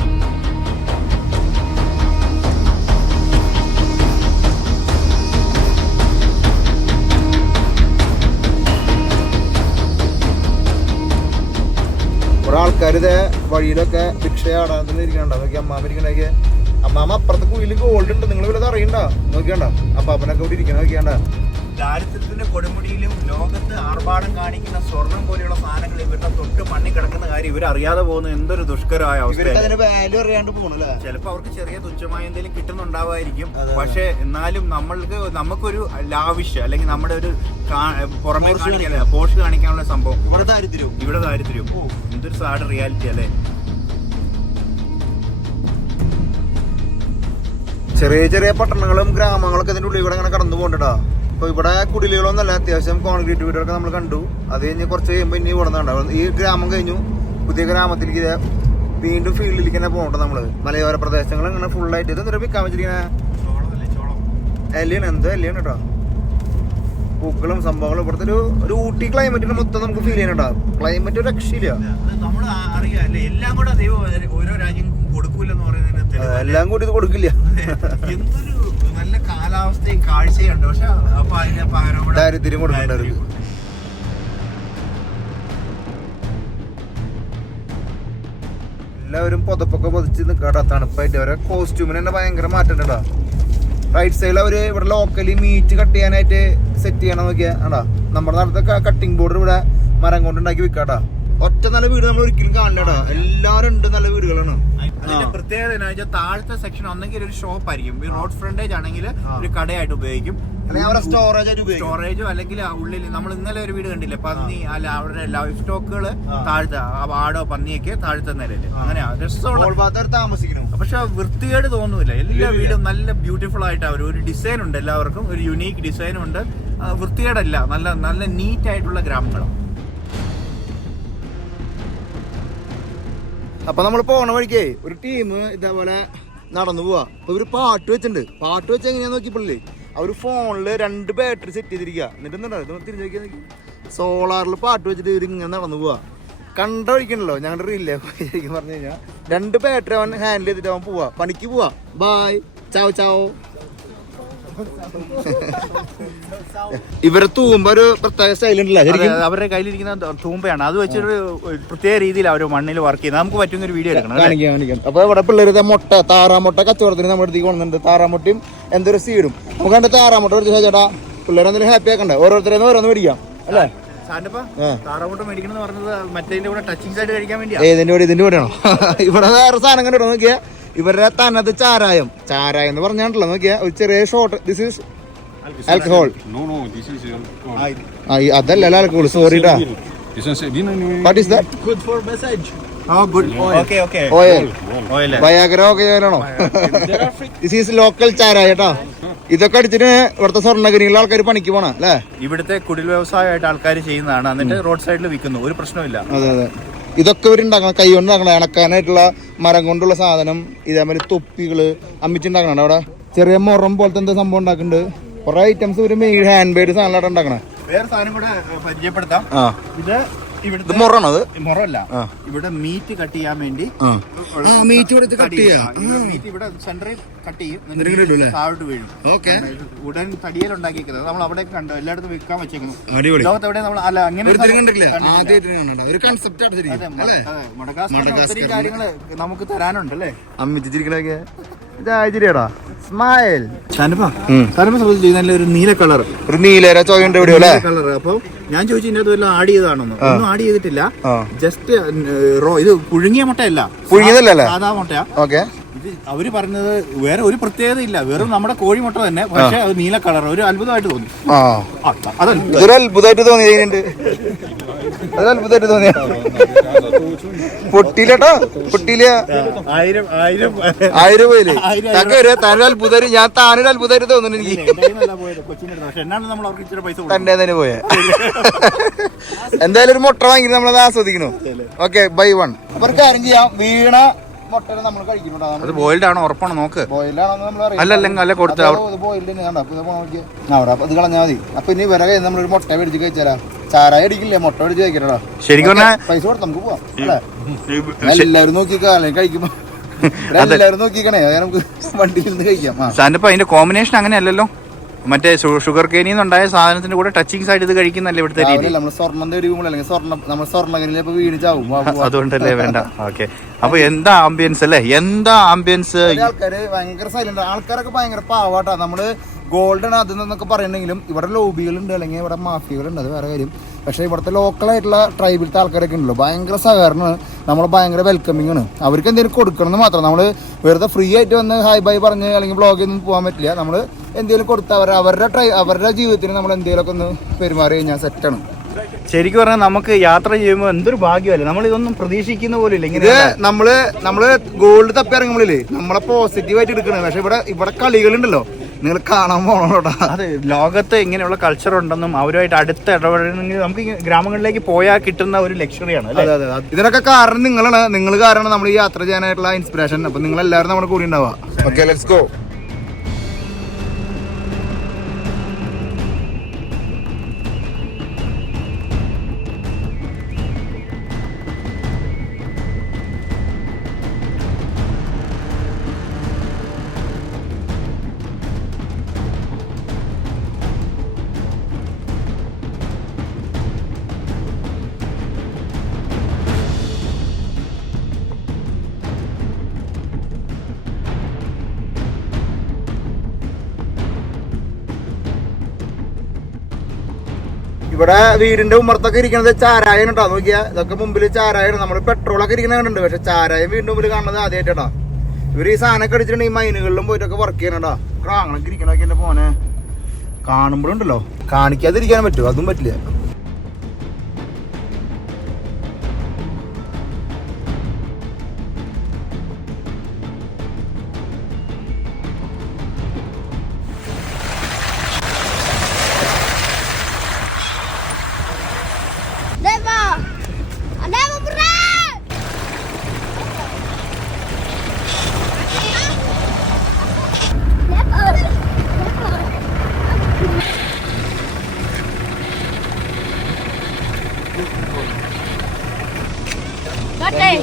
കുറെ ആൾക്കാർ ഇതേ വഴിയിലൊക്കെ ഭിക്ഷയാടാൻ ഇരിക്കണ്ട. നോക്കി അമ്മാമ ഇരിക്കണൊക്കെ. അമ്മാമ അപ്പുറത്തെ കുഴിയിൽ ഗോൾഡ് ഉണ്ട്, നിങ്ങൾ വല്ലതും അറിയണ്ട. നോക്കിയാണ്ട അപ്പാപ്പനൊക്കെ ഇവിടെ ഇരിക്കണ. നോക്കിയാണ്ട ദാരിദ്ര്യത്തിന്റെ കൊടുമുടിയിലും ലോകത്ത് ആർഭാടം കാണിക്കുന്ന സ്വർണം പോലെയുള്ള സാധനങ്ങൾ ഇവരുടെ തൊട്ട് മണ്ണി കിടക്കുന്ന കാര്യം ഇവരറിയാതെ പോകുന്ന എന്തൊരു ദുഷ്കരമായ അവസ്ഥ. വാല്യൂ അറിയാണ്ട് പോകണല്ലേ. ചിലപ്പോ അവർക്ക് ചെറിയ തുച്ഛമായ എന്തെങ്കിലും കിട്ടുന്നുണ്ടാവായിരിക്കും. പക്ഷെ എന്നാലും നമുക്കൊരു ലാവിഷ് അല്ലെങ്കിൽ നമ്മുടെ ഒരു പുറമേ കാണിക്കാൻ പോഷ് കാണിക്കാനുള്ള സംഭവം ഇവിടെ ദാരിദ്ര്യം. എന്തൊരു സാഡ് റിയാലിറ്റി അല്ലേ. ചെറിയ ചെറിയ പട്ടണങ്ങളും ഗ്രാമങ്ങളൊക്കെ ഇതിന്റെ ഉള്ളിൽ കൂടെ അങ്ങനെ കടന്നു പോകണ്ടടാ. അപ്പൊ ഇവിടെ കുടിലുകളൊന്നല്ല, അത്യാവശ്യം കോൺക്രീറ്റ് വീടുകളൊക്കെ നമ്മൾ കണ്ടു. അത് കഴിഞ്ഞ് കുറച്ച് കഴിയുമ്പോൾ ഇനി കൊടുന്നുണ്ടാവും. ഈ ഗ്രാമം കഴിഞ്ഞു പുതിയ ഗ്രാമത്തിലേക്ക് വീണ്ടും ഫീൽഡിലേക്ക് തന്നെ പോകണ്ട നമ്മള്. മലയോര പ്രദേശങ്ങൾ ഇങ്ങനെ ഫുള്ളായിട്ട് ഇത് വിൽക്കാൻ വെച്ചിരിക്കുന്ന എല്ലിയാണ്, എന്തോ എല്ലിയാണ് കേട്ടോ. പൂക്കളും സംഭവങ്ങളും ഇവിടുത്തെ ഒരു ഊട്ടി ക്ലൈമറ്റിന് മൊത്തം നമുക്ക് ഫീൽ ചെയ്യണുണ്ടാവും. ക്ലൈമറ്റ് രക്ഷയില്ല. നമ്മൾ അറിയാല്ലേ എല്ലാം കൂടെ ദൈവം ഓരോ രാജ്യം കൊടുക്കൂലെന്ന് പറയുന്നതിന് എല്ലാം കൂടി ഇത് കൊടുക്കില്ല. എന്തൊരു നല്ല കാലാവസ്ഥയും കാഴ്ചയും ഉണ്ട്. പക്ഷെ അപ്പൊ അതിന് പകരം ദാരിദ്ര്യം കൊടുക്കണ്ടായിരുന്നു. എല്ലാവരും പുതപ്പൊക്കെ പൊതിച്ച് നിൽക്കാട്ടാ തണുപ്പായിട്ട്. അവരെ കോസ്റ്റ്യൂമിന് തന്നെ ഭയങ്കര മാറ്റം ഉണ്ടടാ. റൈറ്റ് സൈഡിൽ അവര് ഇവിടെ ലോക്കലി മീറ്റ് കട്ട് ചെയ്യാനായിട്ട് സെറ്റ് ചെയ്യണം നോക്കിയാ ആടാ. നമ്മുടെ നാളത്തെ കട്ടിംഗ് ബോർഡ് ഇവിടെ മരം കൊണ്ട് ഉണ്ടാക്കി വിൽക്കാട്ടാ. ഒറ്റ നല്ല വീട് നമ്മൾ ഒരിക്കലും കാണില്ലടാ. എല്ലാരും ഉണ്ട് നല്ല വീടുകളാണ്. അതിന്റെ പ്രത്യേകത എന്ന് വെച്ചാൽ താഴത്തെ സെക്ഷൻ ഒന്നെങ്കിൽ ഒരു ഷോപ്പ് ആയിരിക്കും. ഈ റോഡ് ഫ്രണ്ടേജ് ആണെങ്കിൽ ഒരു കടയായിട്ട് ഉപയോഗിക്കും. സ്റ്റോറേജോ അല്ലെങ്കിൽ ഉള്ളിൽ നമ്മൾ ഇന്നലെ ഒരു വീട് കണ്ടില്ലേ, പന്നി അല്ല അവരുടെ ലൈഫ് സ്റ്റോക്കുകൾ താഴത്തെ ആടോ പന്നിയൊക്കെ താഴത്തെ നിലയില്. അങ്ങനെയാ രസമുള്ള താമസിക്കണം. പക്ഷെ വൃത്തികേട് തോന്നുന്നില്ല. എല്ലാ വീടും നല്ല ബ്യൂട്ടിഫുൾ ആയിട്ട് അവർ ഒരു ഡിസൈൻ ഉണ്ട്. എല്ലാവർക്കും ഒരു യുണീക്ക് ഡിസൈനും ഉണ്ട്. വൃത്തികേടല്ല, നല്ല നല്ല നീറ്റ് ആയിട്ടുള്ള ഗ്രാമങ്ങളാണ്. അപ്പൊ നമ്മൾ പോണ വഴിക്കേ ഒരു ടീം ഇതേപോലെ നടന്നു പോവാ. അപ്പൊ ഇവര് പാട്ട് വെച്ചിട്ടുണ്ട്. പാട്ട് വെച്ച് എങ്ങനെയാന്ന് നോക്കിയപ്പോഴേ അവര് ഫോണില് 2 ബാറ്ററി സെറ്റ് ചെയ്തിരിക്കുക. എന്നിട്ട് തിരിച്ചു നോക്കി സോളാറിൽ പാട്ട് വെച്ചിട്ട് ഇവര് ഇങ്ങനെ നടന്നു പോവാ. കണ്ട വഴിക്കണല്ലോ ഞങ്ങളുടെ റീലില്ലേ ശരിക്കും പറഞ്ഞു കഴിഞ്ഞാൽ 2 ബാറ്ററി അവൻ ഹാൻഡിൽ ചെയ്തിട്ട് അവൻ പോവാ. പണിക്ക് പോവാ. ബായ് ചാവ് ചാവോ. ഇവരെ തൂമ്പ ഒരു പ്രത്യേക സ്റ്റൈലുണ്ടല്ലോ. അവരുടെ കയ്യിലിരിക്കുന്ന തൂമ്പയാണ്. അത് വെച്ചൊരു പ്രത്യേക രീതിയിൽ അവർ മണ്ണിൽ വർക്ക് ചെയ്യുന്നത്. നമുക്ക് പറ്റുന്ന ഒരു വീഡിയോ എടുക്കണം. കാണിക്കാം. അപ്പൊ ഇവിടെ പിള്ളേരുടെ മുട്ട താറാമുട്ട കച്ചവടത്തിന് നമ്മുടെ അടുത്തേക്ക് കൊണ്ടുണ്ട്. താറാമുട്ടയും എന്തൊരു സീഡും നമുക്ക് കണ്ട് താറാമുട്ട മേടിച്ച ചേട്ടാ പിള്ളേരെ എന്തെങ്കിലും ഹാപ്പി ആക്കണ്ടേ. ഓരോരുത്തരെ ഓരോന്ന് മേടിക്കാം അല്ലേ. താറാമുട്ട മേടിക്കണം പറഞ്ഞത് മറ്റേ കൂടെ ടച്ചിങ് സൈഡ് കഴിക്കാൻ വേണ്ടി. ഏതിന്റെ കൂടെ ഇതിന്റെ കൂടെയാണോ? ഇവിടെ വേറെ സാധനം കണ്ടോ നോക്കിയാ. ഇവരുടെ തനത് ചാരായം എന്ന് പറഞ്ഞാണല്ലോ നോക്കിയാ. ഒരു ചെറിയ short. This is alcohol. No, this is alcohol. അതല്ല ആൽക്കഹോൾ. സോറി ടാ. What is that? Good for massage. Oh, good. Okay. Oil. Viagra ഒക്കെ ആണോ? ദിസ് ഈസ് ലോക്കൽ ചാരായ കേട്ടോ. ഇതൊക്കെ അടിച്ചിട്ട് ഇവിടുത്തെ സ്വർണ്ണഗിരിയിലെ ആൾക്കാർ പണിക്ക് പോണ അല്ലേ. ഇവിടുത്തെ കുടിൽ വ്യവസായമായിട്ട് ആൾക്കാർ ചെയ്യുന്നതാണ്. എന്നിട്ട് റോഡ് സൈഡിൽ വിൽക്കുന്നു. ഒരു പ്രശ്നമില്ല. അതെ. ഇതൊക്കെ ഇവരുണ്ടാക്കണം. കൈ കൊണ്ട് ഉണ്ടാക്കണം. ഇണക്കാനായിട്ടുള്ള മരം കൊണ്ടുള്ള സാധനം. ഇതേമാതിരി തൊപ്പികള് അമ്മിച്ചുണ്ടാക്കണം. അവിടെ ചെറിയ മുറം പോലത്തെ എന്താ സംഭവം ഉണ്ടാക്കുന്നുണ്ട്. കുറെ ഐറ്റംസ് ഒരു ഹാൻഡ് മെയ്ഡ് സാധനം ഉണ്ടാക്കണം. വേറെ സാധനം കൂടെ പരിചയപ്പെടുത്താം. ഇത് ഇവിടുത്തെ മുറാണോ? അത് മുറല്ല. ഇവിടെ മീറ്റ് കട്ട് ചെയ്യാൻ വേണ്ടി മീറ്റ് ഇവിടെ സെന്ററിൽ കട്ട് ചെയ്യും. താഴോട്ട് വീഴും. ഉടൻ തടിയൽ ഉണ്ടാക്കിയിരിക്കുന്നത് നമ്മൾ അവിടെ കണ്ടു. എല്ലായിടത്തും വിൽക്കാൻ വെച്ചേക്കുന്നു. ലോകത്ത് എവിടെ നമ്മൾ അല്ല അങ്ങനെ ഒത്തിരി കാര്യങ്ങള് നമുക്ക് തരാനുണ്ട് അല്ലേ. അമ്മിച്ചിരിക്കണൊക്കെ ഇതായിട്ടാ സ്മൈൽ. ഒരു നീല കളർ, ഒരു നീല ചോയുണ്ട് ഇവിടെ കളർ. അപ്പൊ ഞാൻ ചോദിച്ചു ഇതിനകത്ത് വല്ലതും ആഡ് ചെയ്തതാണെന്ന്. ഒന്നും ആഡ് ചെയ്തിട്ടില്ല. ജസ്റ്റ് ഇത് പുഴുങ്ങിയ മുട്ടയല്ല, പുഴുങ്ങിയതല്ലേ, സാധാ മുട്ടയാ. ഓക്കെ. ഇത് അവര് പറഞ്ഞത് വേറെ ഒരു പ്രത്യേകത ഇല്ല, വെറും നമ്മുടെ കോഴിമുട്ട തന്നെ. പക്ഷെ അത് നീല കളർ. ഒരു അത്ഭുതമായിട്ട് തോന്നി. അതൊരു അത്ഭുതമായിട്ട് തോന്നിയുണ്ട്. അത്ഭുതമായിട്ട് തോന്നിയ പൊട്ടിയിട്ടോ. പൊട്ടിയില്ല. 1000 പോയില്ലേ താനൊരു അത്ഭുതം. ഞാൻ താനൊരു അത്ഭുതമായിട്ട് തോന്നുന്നു എനിക്ക്. തന്റെ തന്നെ പോയ എന്തായാലും ഒരു മുട്ട വാങ്ങി നമ്മളത് ആസ്വദിക്കണു. Okay, by 1. അപ്പൊ കാര്യം ചെയ്യാം. വീണ മുട്ട നമ്മൾ കഴിക്കുന്നുണ്ടോ? അത് ബോയിൽഡ് ആണോ ഉറപ്പാണോ നോക്ക്. ബോയിൽഡാണോ നമ്മൾ അല്ല കൊടുത്ത ബോയിൽഡ് അവിടെ ഇത് കളഞ്ഞാൽ മതി. അപ്പൊ ഇനി വരെ നമ്മളൊരു മുട്ട മേടിച്ച് കഴിച്ചാലാ. ചാരായ അടിക്കില്ലേ, മുട്ട മേടിച്ച് കഴിക്കണോ. ശരിക്കും പൈസ കൊടുത്ത് നമുക്ക് പോവാം അല്ലേ. എല്ലാവരും നോക്കിക്കാ കഴിക്കുമ്പോ എല്ലാവരും നോക്കിക്കണേ. നമുക്ക് വണ്ടിയിൽ നിന്ന് കഴിക്കാം. അതിന്റെ കോമ്പിനേഷൻ അങ്ങനെയല്ലല്ലോ. മറ്റേ ഷുഗർ കേനിൽ നിന്നുണ്ടായ സാധനത്തിന്റെ കൂടെ ടച്ചിങ് സൈഡ് ഇത് കഴിക്കുന്നല്ലേ ഇവിടുത്തെ രീതി. നമ്മൾ സ്വർണ്ണം തേടിക്കുമ്പോൾ അല്ലെങ്കിൽ നമ്മൾ സ്വർണ്ണ വീണിച്ചാവും. അതുകൊണ്ടല്ലേ വേണ്ട. ഓക്കെ. അപ്പൊ എന്താ ആംബിയൻസ് അല്ലേ, എന്താ ആംബിയൻസ്. ആൾക്കാര് ഭയങ്കര സൈലന്റ്. ആൾക്കാരൊക്കെ ഭയങ്കര പാവാട്ടാ. നമ്മള് ഗോൾഡൻ അതെന്നൊക്കെ പറയണമെങ്കിലും ഇവിടെ ലോബികളുണ്ട്, അല്ലെങ്കിൽ ഇവിടെ മാഫിയകളുണ്ട്, അത് വേറെ കാര്യം. പക്ഷേ ഇവിടുത്തെ ലോക്കലായിട്ടുള്ള ട്രൈബിലത്തെ ആൾക്കാരൊക്കെ ഉണ്ടല്ലോ, ഭയങ്കര സഹകരണമാണ്, നമ്മൾ ഭയങ്കര വെൽക്കമിങ് ആണ്. അവർക്ക് എന്തെങ്കിലും കൊടുക്കണം എന്ന് മാത്രം. നമ്മൾ വെറുതെ ഫ്രീ ആയിട്ട് വന്ന് ഹായ് ബൈ പറഞ്ഞ് അല്ലെങ്കിൽ വ്ളോഗിൽ ഒന്നും പോകാൻ പറ്റില്ല. നമ്മൾ എന്തെങ്കിലും കൊടുത്ത് അവരുടെ ജീവിതത്തിന് നമ്മൾ എന്തെങ്കിലുമൊക്കെ ഒന്ന് പെരുമാറി കഴിഞ്ഞാൽ സെറ്റാണ്. ശരിക്കും പറഞ്ഞാൽ നമുക്ക് യാത്ര ചെയ്യുമ്പോൾ എന്തൊരു ഭാഗ്യമല്ലേ, നമ്മൾ ഇതൊന്നും പ്രതീക്ഷിക്കുന്ന പോലെ ഇല്ല. ഇത് നമ്മള് ഗോൾഡ് തപ്പി ഇറങ്ങുമ്പോഴേ നമ്മളെ പോസിറ്റീവായിട്ട് എടുക്കണേ. പക്ഷെ ഇവിടെ കളികളുണ്ടല്ലോ, നിങ്ങൾ കാണാൻ പോകണോട്ടാ. അതെ, ലോകത്ത് ഇങ്ങനെയുള്ള കൾച്ചർ ഉണ്ടെന്നും അവരുമായിട്ട് അടുത്ത് ഇടപെടണമെങ്കിൽ നമുക്ക് ഗ്രാമങ്ങളിലേക്ക് പോയാൽ കിട്ടുന്ന ഒരു ലക്ഷറിയാണ്. അതെ അതെ, ഇതിനൊക്കെ കാരണം നിങ്ങളാണ്. നിങ്ങൾ കാരണം നമ്മൾ ഈ യാത്ര ചെയ്യാനായിട്ടുള്ള ഇൻസ്പിറേഷൻ. അപ്പൊ നിങ്ങൾ എല്ലാവരും നമ്മുടെ കൂടി ഉണ്ടാവുക. Okay, let's go. ഇവിടെ വീടിന്റെ ഉമ്മർത്തൊക്കെ ഇരിക്കുന്നത് ചാരായം കേട്ടോ. നോക്കിയാ, ഇതൊക്കെ മുമ്പിൽ ചാരായാണ്. നമ്മൾ പെട്രോളൊക്കെ ഇരിക്കുന്ന കണ്ടുണ്ട്, പക്ഷെ ചാരായം വീടിന്റെ മുമ്പിൽ കാണുന്നത് ആദ്യമായിട്ടാ. ഇവർ ഈ സാധനമൊക്കെ അടിച്ചിട്ടുണ്ടെങ്കിൽ ഈ മൈനുകളിലും പോയിട്ടൊക്കെ വർക്ക് ചെയ്യണടാ. ക്രാങ്ങളൊക്കെ ഇരിക്കണൊക്കെ എന്റെ പോനെ കാണുമ്പോഴുണ്ടല്ലോ, കാണിക്കാതിരിക്കാൻ പറ്റുമോ? അതും പറ്റില്ല.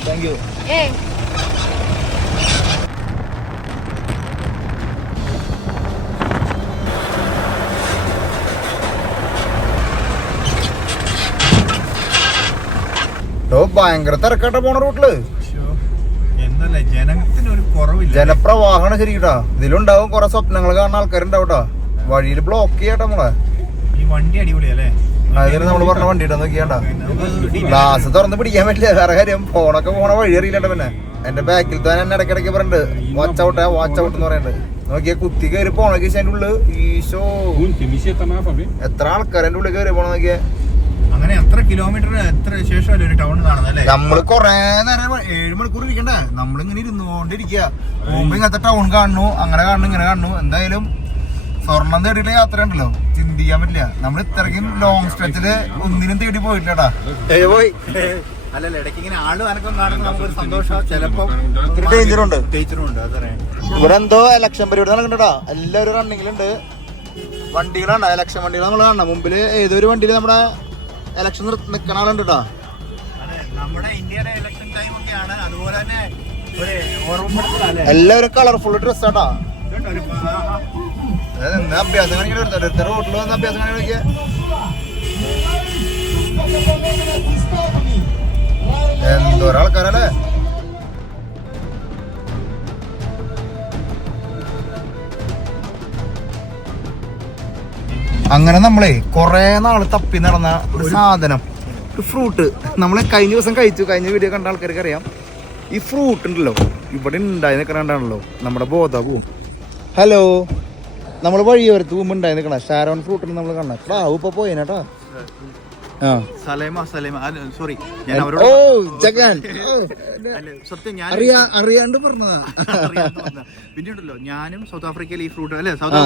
Thank you. Hey. ഭയങ്കര തിരക്കാട്ട പോണ റൂട്ടില്. എന്നല്ലേ ജനത്തിന് ഒരു കുറവില്ല, ജനപ്രവാഹമാണ് ശരിട്ടാ. ഇതിലുണ്ടാവും കുറെ സ്വപ്നങ്ങൾ കാണുന്ന ആൾക്കാരുണ്ടാവട്ടാ. വഴിയിൽ ബ്ലോക്ക് ചെയ്യട്ടെ നമ്മളെ. ഈ വണ്ടി അടിപൊളിയല്ലേ? അതിന് നമ്മള് പറഞ്ഞ വണ്ടി ഇട്ടാ നോക്കിയാണ്ടാ. ഗ്ലാസ് തുറന്ന് പിടിക്കാൻ പറ്റില്ല. വേറെ കാര്യം, ഫോണൊക്കെ പോണ വഴി അറിയില്ലട്ടോ. പിന്നെ എന്റെ ബാക്കിൽ തന്നെ എന്നെ ഇടയ്ക്കിടയ്ക്ക് പറഞ്ഞിട്ടുണ്ട് വാച്ച് ഔട്ട് എന്ന് പറയുന്നുണ്ട്. നോക്കിയാ കുത്തി കയറി പോണൊക്കെ അതിന്റെ ഉള്ളിൽ. ഈശോ, എത്ര ആൾക്കാരെന്റെ ഉള്ളിൽ കയറി പോണ നോക്കിയാ. അങ്ങനെ എത്ര കിലോമീറ്റർ എത്ര ശേഷമല്ലേ ഒരു ടൗൺ കാണുന്നല്ലേ? നമ്മള് കൊറേ നേരം 7 മണിക്കൂർ ഇരിക്കണ്ടേ? നമ്മളിങ്ങനെ ഇരുന്നുകൊണ്ടിരിക്കുക. മുമ്പ് ഇങ്ങനത്തെ ടൗൺ കാണുന്നു, അങ്ങനെ കാണുന്നു, ഇങ്ങനെ കാണുന്നു. എന്തായാലും സ്വർണം തേടിയിട്ടുള്ള യാത്ര ഉണ്ടല്ലോ, ചിന്തിക്കാൻ പറ്റില്ല. നമ്മൾ ഇത്രയ്ക്കും ലോങ് സ്ട്രെച്ചില് ഒന്നിനും തേടി പോയിട്ടില്ലടാ. പോയി അല്ലല്ല, ഇടയ്ക്ക് ഇങ്ങനെ ആള് അനക്കം കാണുമ്പോൾ നമുക്കൊരു സന്തോഷം. ചിലപ്പോ ഡേഞ്ചറുണ്ട്. അതറിയാം. ഇവിടെ എന്തോ ഇലക്ഷൻ പരിപാടി നടക്കണ്ടടാ. എല്ലാവരും റണ്ണിങ്ങിലുണ്ട്. വണ്ടികളാണ്, ഇലക്ഷൻ വണ്ടികൾ നമ്മൾ കാണണം. മുമ്പില് ഏതൊരു വണ്ടിയിൽ നമ്മുടെ ഇലക്ഷൻ നിൽക്കണ ആളുണ്ട് കേട്ടോ. നമ്മുടെ ഇന്ത്യയുടെ ഇലക്ഷൻ ടൈം ഒക്കെയാണ്. അതുപോലെ തന്നെ ഒരു ഓർമ്മപ്പെടുത്തലല്ലേ, എല്ലാവരും കളർഫുൾ ഡ്രസ് ആട്ടാ. അഭ്യാസം കാണിക്കണ റോട്ടിൽ വന്ന് അഭ്യാസം കാണിക്കാൻ. എന്തോരാൾക്കാരല്ലേ. അങ്ങനെ നമ്മളെ കൊറേ നാള് തപ്പി നടന്ന ഒരു സാധനം, ഒരു ഫ്രൂട്ട് നമ്മള് കഴിഞ്ഞ ദിവസം കഴിച്ചു. കഴിഞ്ഞ വീഡിയോ കണ്ട ആൾക്കാർക്ക് അറിയാം. ഈ ഫ്രൂട്ട് ഉണ്ടല്ലോ, ഇവിടെ ഉണ്ടായി നിൽക്കണുണ്ടാണല്ലോ നമ്മുടെ ബോധവും. ഹലോ, നമ്മൾ വഴിയോരത്ത് പോകുമ്പോ ഉണ്ടായി നിൽക്കണ ഷാരോൺ ഫ്രൂട്ട് നമ്മൾ കാണാം. ക്ലാവ് ഇപ്പൊ പോയേനാട്ടാ. സോറി, സത്യം ഞാൻ അറിയാണ്ട് പറഞ്ഞതാ. പിന്നീടല്ലോ ഞാനും സൗത്ത് ആഫ്രിക്കയിൽ ഈ ഫ്രൂട്ട് അല്ലെ, സൗത്ത്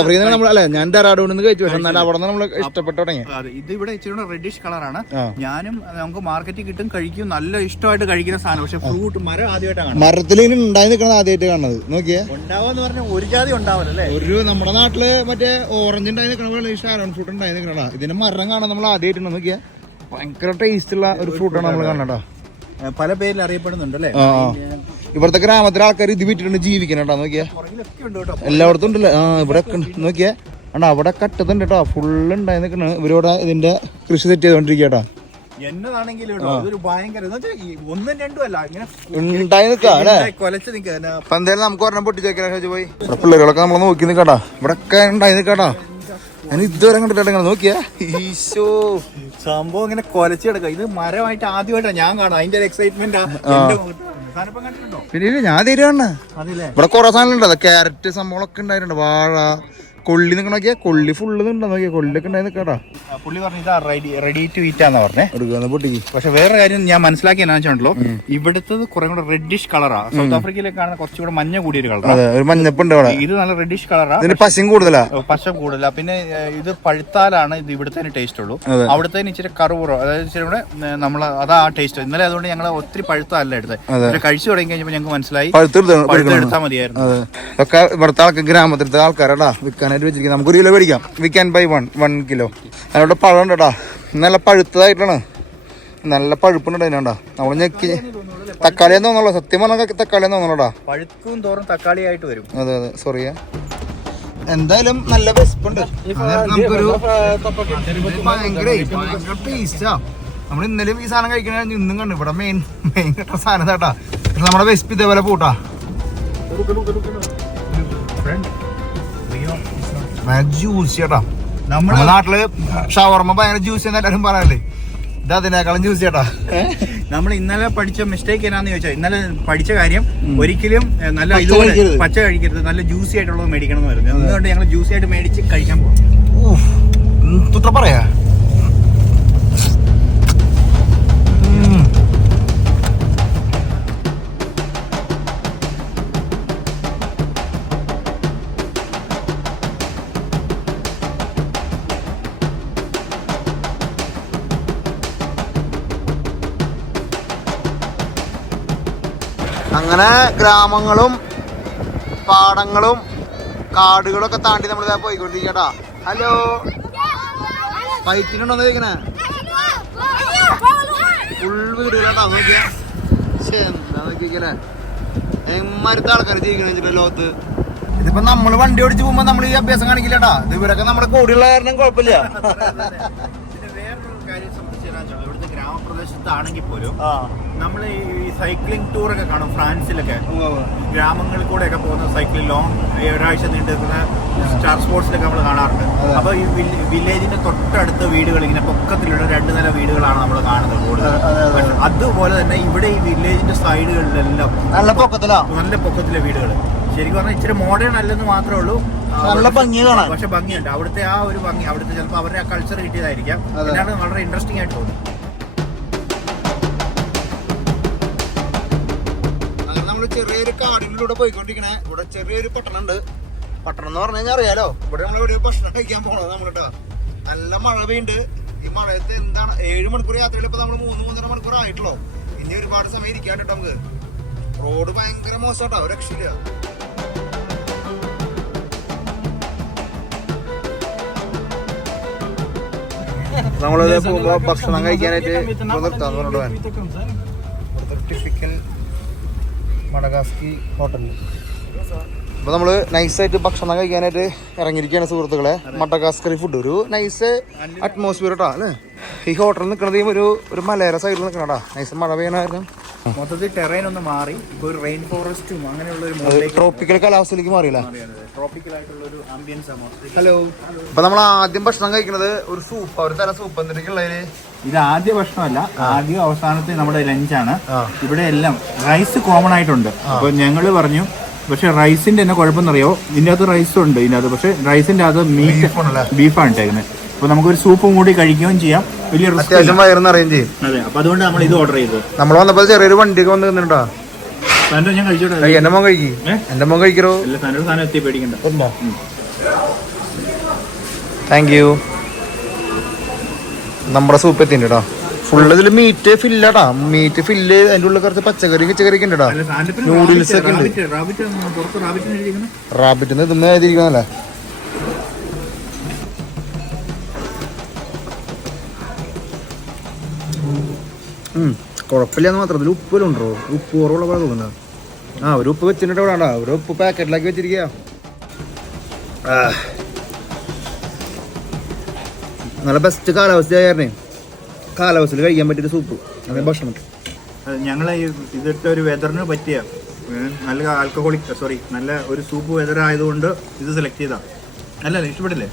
ആഫ്രിക്ക നമ്മളല്ലേ, ഞാൻ ഡെറാഡൂണിൽ നിന്ന് കഴിച്ചു. പക്ഷെ എന്നാലും അവിടെ നമ്മൾ ഇഷ്ടപ്പെട്ടു തുടങ്ങി. ഇത് ഇവിടെ ഇച്ചിരി റെഡിഷ് കളറാണ്. ഞാനും നമുക്ക് മാർക്കറ്റിൽ കിട്ടും, കഴിക്കും, നല്ല ഇഷ്ടമായിട്ട് കഴിക്കുന്ന സാധനം. പക്ഷെ ഫ്രൂട്ട് മരം ആദ്യമായിട്ടാണ്, മരത്തിൽ ഉണ്ടായി നിൽക്കുന്നത് ആദ്യമായിട്ട് കാണുന്നത്. നോക്കിയേ, ഉണ്ടാവാന്ന് പറഞ്ഞാൽ ഒരു ജാതി ഉണ്ടാവല്ലേ. ഒരു നമ്മുടെ നാട്ടില് മറ്റേ ഓറഞ്ച് ഉണ്ടായി നിൽക്കണ ഷാരോൺ ഫ്രൂട്ട് ഉണ്ടായി നിൽക്കണ. ഇതിന്റെ മരം കാണാൻ നമ്മൾ ആദ്യമായിട്ട് നോക്കിയാ. ഭയങ്കര ടേസ്റ്റ് ഉള്ള ഒരു ഫ്രൂട്ടാണ് നമ്മൾ കാണണ്ടാ. പല പേരിൽ അറിയപ്പെടുന്നുണ്ട് അല്ലേ. ഇവിടുത്തെ ഗ്രാമത്തിലെ ആൾക്കാർ ഇത് വിറ്റിട്ടുണ്ട് ജീവിക്കണേട്ടാ. നോക്കിയാ, എല്ലായിടത്തും ഉണ്ടല്ലോ. ഇവിടെ ഒക്കെ നോക്കിയാ, അവിടെ കട്ടതുണ്ട് കേട്ടോ. ഫുള്ള് ഉണ്ടായി നിൽക്കണ. ഇവരോടെ ഇതിന്റെ കൃഷി സെറ്റ് ചെയ്തോണ്ടിരിക്കട്ടാ. എന്നതാണെങ്കിലും കേട്ടോ, ഇതൊരു ഭയങ്കര ഒന്നും രണ്ടും അല്ല, ഇങ്ങനെ ഉണ്ടായി നിൽക്കാം അല്ലേ. കൊലച്ച് നിൽക്കുക. അപ്പൊ എന്തായാലും നമുക്ക് ഒരെണ്ണം പൊട്ടിച്ചേക്കാൻ പോയി. ഇവിടെ പിള്ളേരുകളൊക്കെ നമ്മളെ നോക്കി നിൽക്കാട്ടാ. ഇവിടെ ഒക്കെ ഉണ്ടായി നിൽക്കാട്ടാ. ഞാൻ ഇതുവരെ കണ്ടിട്ട് ഇങ്ങനെ നോക്കിയാ ഈശോ സംഭവം ഇങ്ങനെ കൊലച്ച് കിടക്കുക. ഇത് മരമായിട്ട് ആദ്യമായിട്ടാണ് ഞാൻ കാണുന്നത്. അതിന്റെ ഒരു എക്സൈറ്റ്മെന്റ് കണ്ടിട്ടുണ്ടോ? പിന്നെ ഞാൻ തീരുവാണ്. അതില്ലേ ഇവിടെ കുറെ സാധനം ഉണ്ടോ, ക്യാരറ്റ് സംഭവങ്ങളൊക്കെ ഉണ്ടായിട്ടുണ്ട്. വാഴ കൊള്ളി നിൽക്കണ നോക്കിയാ, കൊള്ളി ഫുള്ള് ഉണ്ടോ നോക്കിയാ, കൊള്ളിയൊക്കെ ഉണ്ടായി നിൽക്കാട്ടാ. പുള്ളി പറഞ്ഞു ഇതാ റെഡി ടു ഈറ്റാന്ന് പറഞ്ഞേ. എടുക്കുന്ന പൊട്ടിക്ക്. പക്ഷെ വേറെ കാര്യം ഞാൻ മനസ്സിലാക്കി എന്നാ വെച്ചാണല്ലോ, ഇവിടുത്തത് കുറെ കൂടെ റെഡിഷ് കളറാ. സൗത്ത് ആഫ്രിക്കയിലേക്ക് കാണുന്ന കുറച്ചുകൂടെ മഞ്ഞ കൂടിയൊരു കളറാ. ഒരു മഞ്ഞപ്പുണ്ട് അവിടെ. ഇത് നല്ല റെഡിഷ് കളറാ. ഇതിന് പശയും കൂടുതലാ, പശ കൂടുതലാ. പിന്നെ ഇത് പഴുത്താലാണ് ഇത് ഇവിടുത്തെ ടേസ്റ്റ് ഉള്ളൂ. അവിടുത്തെ ഇച്ചിരി കറുപുറോ, അതായത് ഇച്ചിരി കൂടെ നമ്മൾ അതാ ആ ടേസ്റ്റ്. ഇന്നലെ അതുകൊണ്ട് ഞങ്ങൾ ഒത്തിരി പഴുത്തല്ല എടുത്തത്. കഴിച്ചു തുടങ്ങി കഴിഞ്ഞപ്പോൾ ഞങ്ങൾക്ക് മനസ്സിലായി പഴുത്തെടുത്താൽ മതിയായിരുന്നു. ഒക്കെ ഇവിടുത്തെ ആൾക്ക് ഗ്രാമത്തിലത്തെ ആൾക്കാരാടാ വിൽക്കാനായിട്ട് വെച്ചിരിക്കുന്നത്. നമുക്ക് 1 കിലോ മേടിക്കാം. We can buy 1 kilo. അതിനോട് പഴം ഉണ്ടടാ, നല്ല പഴുത്തതായിട്ടാണ്, നല്ല പഴുപ്പുണ്ട് അതിനാണ്ടാ. നമ്മൾ ഞെക്കി തക്കാളിയെന്ന് തോന്നുള്ളൂ, സത്യം പറഞ്ഞാൽ തക്കാളിയെന്ന് തോന്നുള്ളൂടാ. പഴുക്കും തോറും തക്കാളി ആയിട്ട് വരും. അതെ അതെ, സോറിയാ. എന്തായാലും നല്ല വിശപ്പുണ്ട്. നമുക്കൊരു ഭയങ്കര ടേസ്റ്റാ. നമ്മൾ ഇന്നലെയും ഈ സാധനം കഴിക്കണ ഇന്നും കണ്ടു. ഇവിടെ മെയിൻ കിട്ടുന്ന സാധനം കേട്ടാ. നമ്മുടെ വിശപ്പ് ഇതേപോലെ പോട്ടാ. ജ്യൂസ് ചേട്ടാ. നമ്മുടെ നാട്ടില് ഷവർമ്മ ഭയങ്കര ജ്യൂസ് എന്ന് എല്ലാവരും പറയാല്ലേ, ഇത് അതിനേക്കാളും ജ്യൂസ് ചേട്ടാ. നമ്മൾ ഇന്നലെ പഠിച്ച മിസ്റ്റേക്ക് എന്നാന്ന് ചോദിച്ചാൽ, ഇന്നലെ പഠിച്ച കാര്യം ഒരിക്കലും നല്ല ഇതുപോലെ പച്ച കഴിക്കരുത്, നല്ല ജ്യൂസി ആയിട്ടുള്ളത് മേടിക്കണം എന്ന് പറയുന്നത്. അതുകൊണ്ട് ഞങ്ങൾ ജ്യൂസി ആയിട്ട് മേടിച്ച് കഴിക്കാൻ പോകും. തുട്ട പറയാ അങ്ങനെ ഗ്രാമങ്ങളും പാടങ്ങളും കാടുകളൊക്കെ താണ്ടി നമ്മൾ പോയിക്കൊണ്ടിരിക്കട്ടാ. ഹലോ, ഫൈറ്റിനുണ്ടോ ചോദിക്കണേ? ഫുൾ വീടുകളാട്ടാ. നോക്കിയാ എന്താ നോക്കിക്കണേ, എമ്മാരത്തെ ആൾക്കാർ ജീവിക്കണ വെച്ചിട്ട് ലോകത്ത്. ഇതിപ്പോ നമ്മള് വണ്ടി ഓടിച്ച് പോകുമ്പോ നമ്മൾ ഈ അഭ്യാസം കാണിക്കില്ലട്ടാ. ഇത് ഇവരൊക്കെ നമ്മുടെ കൂടെയുള്ള കാരണം കുഴപ്പമില്ല. ഇവിടുത്തെ ഗ്രാമപ്രദേശത്താണെങ്കിൽ പോലും നമ്മൾ ഈ സൈക്ലിംഗ് ടൂറൊക്കെ കാണും. ഫ്രാൻസിലൊക്കെ ഗ്രാമങ്ങളിൽ കൂടെ ഒക്കെ പോകുന്ന സൈക്ലിംഗ് ലോങ് ഒരാഴ്ച നീണ്ടു നിൽക്കുന്ന സ്റ്റാർ സ്പോർട്സിലൊക്കെ നമ്മൾ കാണാറുണ്ട്. അപ്പോൾ ഈ വില്ലേജിന്റെ തൊട്ടടുത്ത വീടുകൾ ഇങ്ങനെ പൊക്കത്തിലുള്ള 2 നില വീടുകളാണ് നമ്മൾ കാണുന്നത് കൂടുതൽ. പക്ഷെ അതുപോലെ തന്നെ ഇവിടെ ഈ വില്ലേജിന്റെ സൈഡുകളിലെല്ലാം നല്ല പൊക്കത്തിലെ വീടുകൾ. ശരിക്കും പറഞ്ഞാൽ ഇച്ചിരി മോഡേൺ അല്ലെന്ന് മാത്രമേ ഉള്ളൂ, നല്ല ഭംഗി കാണാൻ. പക്ഷെ ഭംഗിയുണ്ട് അവിടുത്തെ ആ ഒരു ഭംഗി. അവിടുത്തെ ചിലപ്പോൾ അവരുടെ ആ കൾച്ചർ കിട്ടിയതായിരിക്കാം. ഇതാണ് വളരെ ഇൻട്രസ്റ്റിംഗ് ആയിട്ട് തോന്നി. നമ്മള് ചെറിയൊരു കാടിലൂടെ പോയിക്കൊണ്ടിരിക്കണേ. ഇവിടെ ചെറിയൊരു പട്ടണം ഉണ്ട്. പട്ടണം എന്ന് പറഞ്ഞു കഴിഞ്ഞാൽ അറിയാലോ, ഇവിടെ നമ്മളെവിടെ ഭക്ഷണം കഴിക്കാൻ പോണത് നമ്മളിട്ടാ. നല്ല മഴ പെയ്യുണ്ട്. ഈ മഴയത്ത് എന്താണ് 7 മണിക്കൂർ യാത്രയിൽ ഇപ്പൊ നമ്മൾ 3-3.5 മണിക്കൂർ ആയിട്ടുള്ളൂ. ഇനി ഒരുപാട് സമയം ഇരിക്കാണ്ട് നമുക്ക്. റോഡ് ഭയങ്കര മോശമാട്ടോ, ഒരു രക്ഷയില്ല. നമ്മളത് പോകുമ്പോ ഭക്ഷണം കഴിക്കാനായിട്ട് നിർത്താന്ന് പറഞ്ഞിട്ട് ടിപ്പിക്കൽ മഡഗാസ്കർ ഹോട്ടലിൽ അപ്പൊ നമ്മള് നൈസായിട്ട് ഭക്ഷണം കഴിക്കാനായിട്ട് ഇറങ്ങിയിരിക്കുകയാണ് സുഹൃത്തുക്കളെ. മഡഗാസ്കറി ഫുഡ്, ഒരു നൈസ് അറ്റ്മോസ്ഫിയർ കേട്ടോ അല്ലേ. ഈ ഹോട്ടലിൽ നിൽക്കണത് ഒരു മലയാള സൈഡിൽ നിൽക്കണടാ. നൈസ് മഴ പെയ്യണായിരുന്നു. മൊത്തത്തിൽ ടെറൈൻ ഒന്ന് മാറി. ഇപ്പൊ ഒരു റെയിൻ ഫോറസ്റ്റും അങ്ങനെയുള്ള ഒരു ട്രോപ്പിക്കൽ കാലാവസ്ഥയിലേക്ക് മാറിയില്ല. ട്രോപ്പിക്കൽ ആയിട്ടുള്ള ഒരു ആംബിയൻസ് ആണ്. ഹലോ, അപ്പൊ നമ്മൾ ആദ്യം ഭക്ഷണം കഴിക്കുന്നത് ഒരു സൂപ്പ്, ഒരു തരം സൂപ്പ്. എന്തിനൊക്കെയുള്ളതില് ഇത് ആദ്യ ഭക്ഷണമല്ല, ആദ്യം അവസാനത്തെ നമ്മുടെ ലഞ്ചാണ്. ഇവിടെ എല്ലാം റൈസ് കോമൺ ആയിട്ടുണ്ട്. അപ്പൊ ഞങ്ങള് പറഞ്ഞു, പക്ഷെ റൈസിന്റെ തന്നെ കുഴപ്പമെന്നറിയോ, ഇതിന്റെ അകത്ത് റൈസ് ഉണ്ട് ഇതിനകത്ത്, പക്ഷെ റൈസിന്റെ അത് ബീഫാണ് ഇട്ടേക്കുന്നത്. അപ്പൊ നമുക്കൊരു സൂപ്പും കൂടി കഴിക്കുകയും ചെയ്യാം. വലിയ അത്യാവശ്യം വയറുന്ന് അറിയുകയും ചെയ്യും. അതെ, അപ്പൊ അതുകൊണ്ട് നമ്മൾ ഇത് ഓർഡർ ചെയ്തത്. നമ്മൾ വന്നപ്പോ ചെറിയൊരു വണ്ടിയൊക്കെ വന്ന് നിന്നിട്ടുണ്ടോ? ഞാൻ കഴിച്ചോട്ടെ. എന്റെ മോൻ കഴിക്കും, എന്റെ മോൻ കഴിക്കറോ? സാധനം എത്തി പേടിക്കണ്ട. Thank you. നമ്മുടെ സൂപ്പ് എത്തിണ്ടാ. ഫുള്ള് ഇതില് മീറ്റ് ഫില്ലാട്ടാ. മീറ്റ് ഫില്ല്, അതിന്റെ ഉള്ളിൽ കുറച്ച് പച്ചക്കറി ഉണ്ടോ, നൂഡിൽസ് ഒക്കെ ഉണ്ട്. റാബിറ്റിന്ന് ഇതൊന്നും എഴുതിയിരിക്കുന്നല്ലേ. കുഴപ്പമില്ലാന്ന് മാത്രം. ഇതിൽ ഉപ്പിലും ഉണ്ടോ? ഉപ്പ് കുറവുള്ള പോലെ തോന്നുന്നത്. ഒരു ഉപ്പ് വെച്ചിട്ട് ഇവിടെ ഒരു ഉപ്പ് പാക്കറ്റിലാക്കി വെച്ചിരിക്കുക. നല്ല ബെസ്റ്റ് കാലാവസ്ഥയായിരുന്നേ. കാലാവസ്ഥയിൽ കഴിക്കാൻ പറ്റിയൊരു സൂപ്പ്, അങ്ങനെ ഭക്ഷണം. ഞങ്ങൾ ഇതിട്ട് ഒരു വെതറിന് പറ്റിയ നല്ല നല്ല ഒരു സൂപ്പ് വെതർ ആയതുകൊണ്ട് ഇത് സെലക്ട് ചെയ്താ. അല്ലല്ലേ, ഇഷ്ടപ്പെട്ടില്ലേ?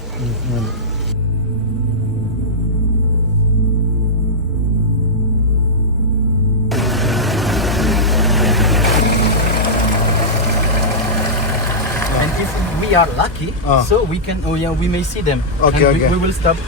And if we are lucky, so we may see them. Okay, and okay. we will stop.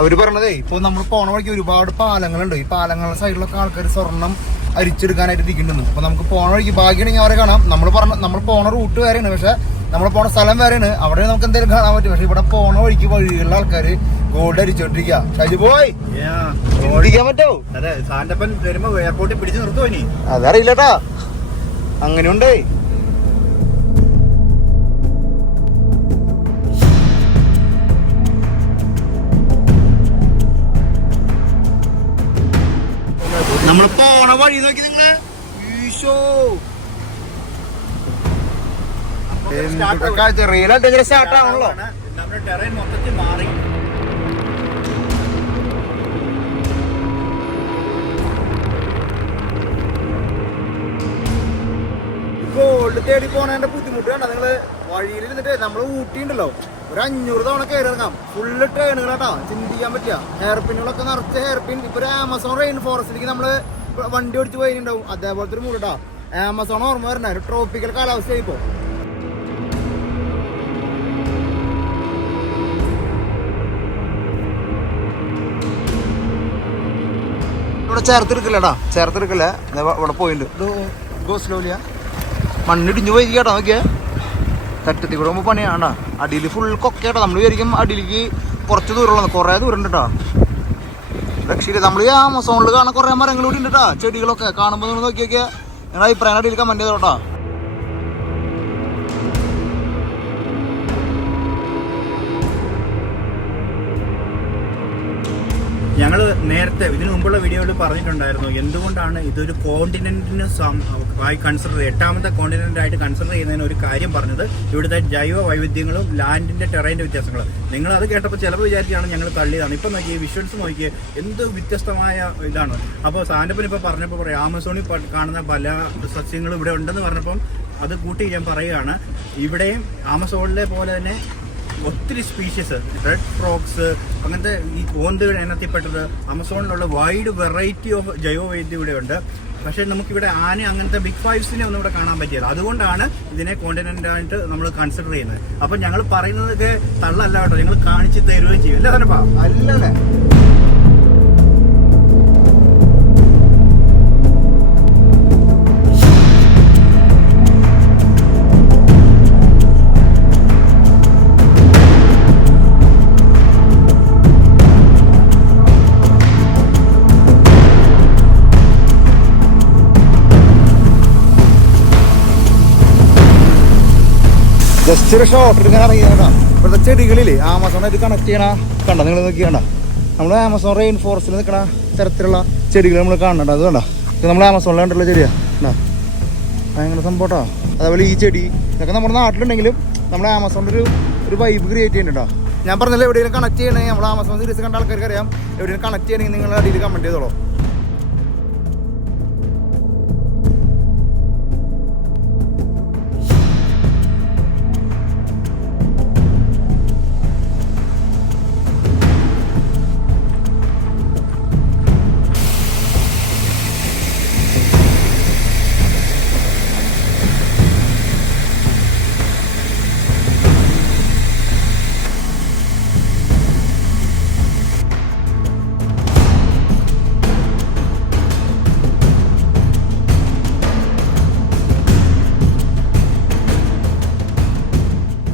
അവര് പറഞ്ഞതേ ഇപ്പൊ നമ്മൾ പോണ വഴിക്ക് ഒരുപാട് പാലങ്ങളുണ്ട്. ഈ പാലങ്ങളുടെ സൈഡിലൊക്കെ ആൾക്കാർ സ്വർണം അരിച്ചെടുക്കാനായിട്ട് ഇരിക്കുന്നുണ്ട്. അപ്പൊ നമുക്ക് പോണ വഴിക്ക് ഭാഗ്യമാണെങ്കിൽ അവരെ കാണാം. നമ്മൾ പോണ റൂട്ട് വേറെയാണ്, പക്ഷെ നമ്മൾ പോണ സ്ഥലം വേറെയാണ്. അവിടെ നമുക്ക് എന്തെങ്കിലും കാണാൻ പറ്റും. പക്ഷെ ഇവിടെ പോണ വഴിക്ക് വഴികളിലെ ആൾക്കാര് ഗോൾഡ് അരിച്ചോണ്ടിരിക്കുക. ഷൈജു പോയി ഓടിക്കാൻ പറ്റോ? അതെ, സാന്റപ്പൻ വരുമ്പോ എയർപോർട്ടിൽ പിടിച്ചു നിർത്തുമോ ഇനി? അതറിയില്ലട്ടാ, അങ്ങനെയുണ്ടേ. നമ്മൾ പോണ വഴി നോക്കി നിങ്ങള്. റിയലായിട്ട് സ്റ്റാർട്ട് ആണല്ലോ. നമ്മുടെ ടെറൈൻ മൊത്തത്തിൽ മാറി. ഗോൾഡ് തേടി പോണതിന്റെ ബുദ്ധിമുട്ട് കണ്ട നിങ്ങള്. വഴിയിൽ ഇരുന്നിട്ട് നമ്മള് ഊട്ടിയുണ്ടല്ലോ, ഒരു 500 തവണ കയറി ഇറങ്ങാം. ഫുള്ള് ട്രെയിനുകളാട്ടാ, ചിന്തിക്കാൻ പറ്റിയ ഹെയർ പിന്നുകളൊക്കെ നിറച്ച ഹെയർ പിൻ. ഇപ്പൊ ഒരു ആമസോൺ റെയിൻ ഫോറസ്റ്റിലേക്ക് നമ്മള് വണ്ടി ഓടിച്ച് പോയിട്ടുണ്ടാവും. അതേപോലത്തെ ഒരു മൂടാ ആമസോൺ ഓർമ്മ വരണ ഒരു ട്രോപ്പിക്കൽ കാലാവസ്ഥയായി ഇപ്പോ. ഇവിടെ ചേർത്തെടുക്കില്ലടാ, ചേർത്തെടുക്കില്ല. ഇവിടെ പോയിട്ടുണ്ട്. ഗോ സ്ലോലിയാ, മണ്ണിടിഞ്ഞു പോയി കേട്ടോ. നോക്കിയേ, തട്ടത്തി കൂടെ പോകുമ്പോൾ പണിയാണ്ടാ. അടിയിൽ ഫുൾ കൊക്കേട്ടോ. നമ്മൾ വിചാരിക്കും അടിയിലേക്ക് കുറച്ച് ദൂരമുള്ളത്, കുറേ ദൂരം ഉണ്ട് കേട്ടോ. രക്ഷയില്ല. നമ്മൾ ഈ ആമസോണിൽ കാണാൻ കുറേ മരങ്ങൾ കൂടി ഉണ്ട് കേട്ടോ, ചെടികളൊക്കെ. കാണുമ്പോൾ നിങ്ങൾ നോക്കിയൊക്കെ നിങ്ങളുടെ അഭിപ്രായം അടിയിൽ കമന്റ് ചെയ്തോട്ടോ. ഞങ്ങൾ നേരത്തെ ഇതിനു മുമ്പുള്ള വീഡിയോയിൽ പറഞ്ഞിട്ടുണ്ടായിരുന്നു എന്തുകൊണ്ടാണ് ഇതൊരു കോണ്ടിനെന്റിന് കൺസിഡർ ചെയ്യുക, 8ാമത്തെ കോണ്ടിനെന്റ് ആയിട്ട് കൺസിഡർ ചെയ്യുന്നതിന് ഒരു കാര്യം പറഞ്ഞത് ഇവിടുത്തെ ജൈവ വൈവിധ്യങ്ങളും ലാൻഡിന്റെ ടെറൈൻ്റെ വ്യത്യാസങ്ങളും. നിങ്ങൾ അത് കേട്ടപ്പോൾ ചിലപ്പോൾ വിചാരിക്കുകയാണ് ഞങ്ങൾ തള്ളിയതാണ്. ഇപ്പം നോക്കി വിഷ്വൽസ് നോക്കി എന്ത് വ്യത്യസ്തമായ ഇതാണ്. അപ്പോൾ സാന്റപ്പൻ ഇപ്പോൾ പറഞ്ഞപ്പോൾ പറയാം, ആമസോണിൽ കാണുന്ന പല സസ്യങ്ങളും ഇവിടെ ഉണ്ടെന്ന് പറഞ്ഞപ്പം അത് കൂട്ടി ഞാൻ പറയുകയാണ്. ഇവിടെയും ആമസോണിലെ പോലെ തന്നെ ഒത്തിരി സ്പീഷീസ്, റെഡ് ഫ്രോക്സ്, അങ്ങനത്തെ ഈ ഓന്തുകൾ ഇനത്തിൽപ്പെട്ടത് ആമസോണിലുള്ള വൈഡ് വെറൈറ്റി ഓഫ് ജൈവവൈദ്യം ഇവിടെ ഉണ്ട്. പക്ഷേ നമുക്കിവിടെ ആന അങ്ങനത്തെ ബിഗ് ഫൈവ്സിനെ ഒന്നും ഇവിടെ കാണാൻ പറ്റിയത്. അതുകൊണ്ടാണ് ഇതിനെ കോണ്ടിനെന്റായിട്ട് നമ്മൾ കൺസിഡർ ചെയ്യുന്നത്. അപ്പം ഞങ്ങൾ പറയുന്നതൊക്കെ തള്ളല്ല കേട്ടോ, ഞങ്ങൾ കാണിച്ച് തരുകയും ചെയ്യും. അല്ലേ തന്നെപ്പാ? അല്ലേ. ജസ്റ്റ് ഒരു ഷോട്ട് എടുക്കാൻ അറിയാം. ഇവിടുത്തെ ചെടികളില്ലേ ആമസോണായിട്ട് കണക്ട് ചെയ്യണ കണ്ട നിങ്ങൾ നോക്കിയണ്ട. നമ്മൾ ആമസോൺ റെയിൻ ഫോറസ്റ്റിൽ നിൽക്കണ തരത്തിലുള്ള ചെടികൾ നമ്മൾ കാണണ്ട. അത് കണ്ട, ഇത് നമ്മൾ ആമസോണിൽ കണ്ടുള്ള ചെടിയാ. ഭയങ്കര സംഭവട്ടോ. അതേപോലെ ഈ ചെടി ഇതൊക്കെ നമ്മുടെ നാട്ടിലുണ്ടെങ്കിലും നമ്മൾ ആമസോണിൻ്റെ ഒരു വൈബ് ക്രിയേറ്റ് ചെയ്യുന്നുണ്ടോ. ഞാൻ പറഞ്ഞല്ലോ, എവിടെയെങ്കിലും കണക്ട് ചെയ്യണമെങ്കിൽ നമ്മൾ ആമസോൺ സീരീസ് കണ്ട ആൾക്കാർക്ക് അറിയാം. എവിടെയെങ്കിലും കണക്ട് ചെയ്യണമെങ്കിൽ നിങ്ങൾ അടിയിൽ കമൻറ്റ് ചെയ്തോളൂ.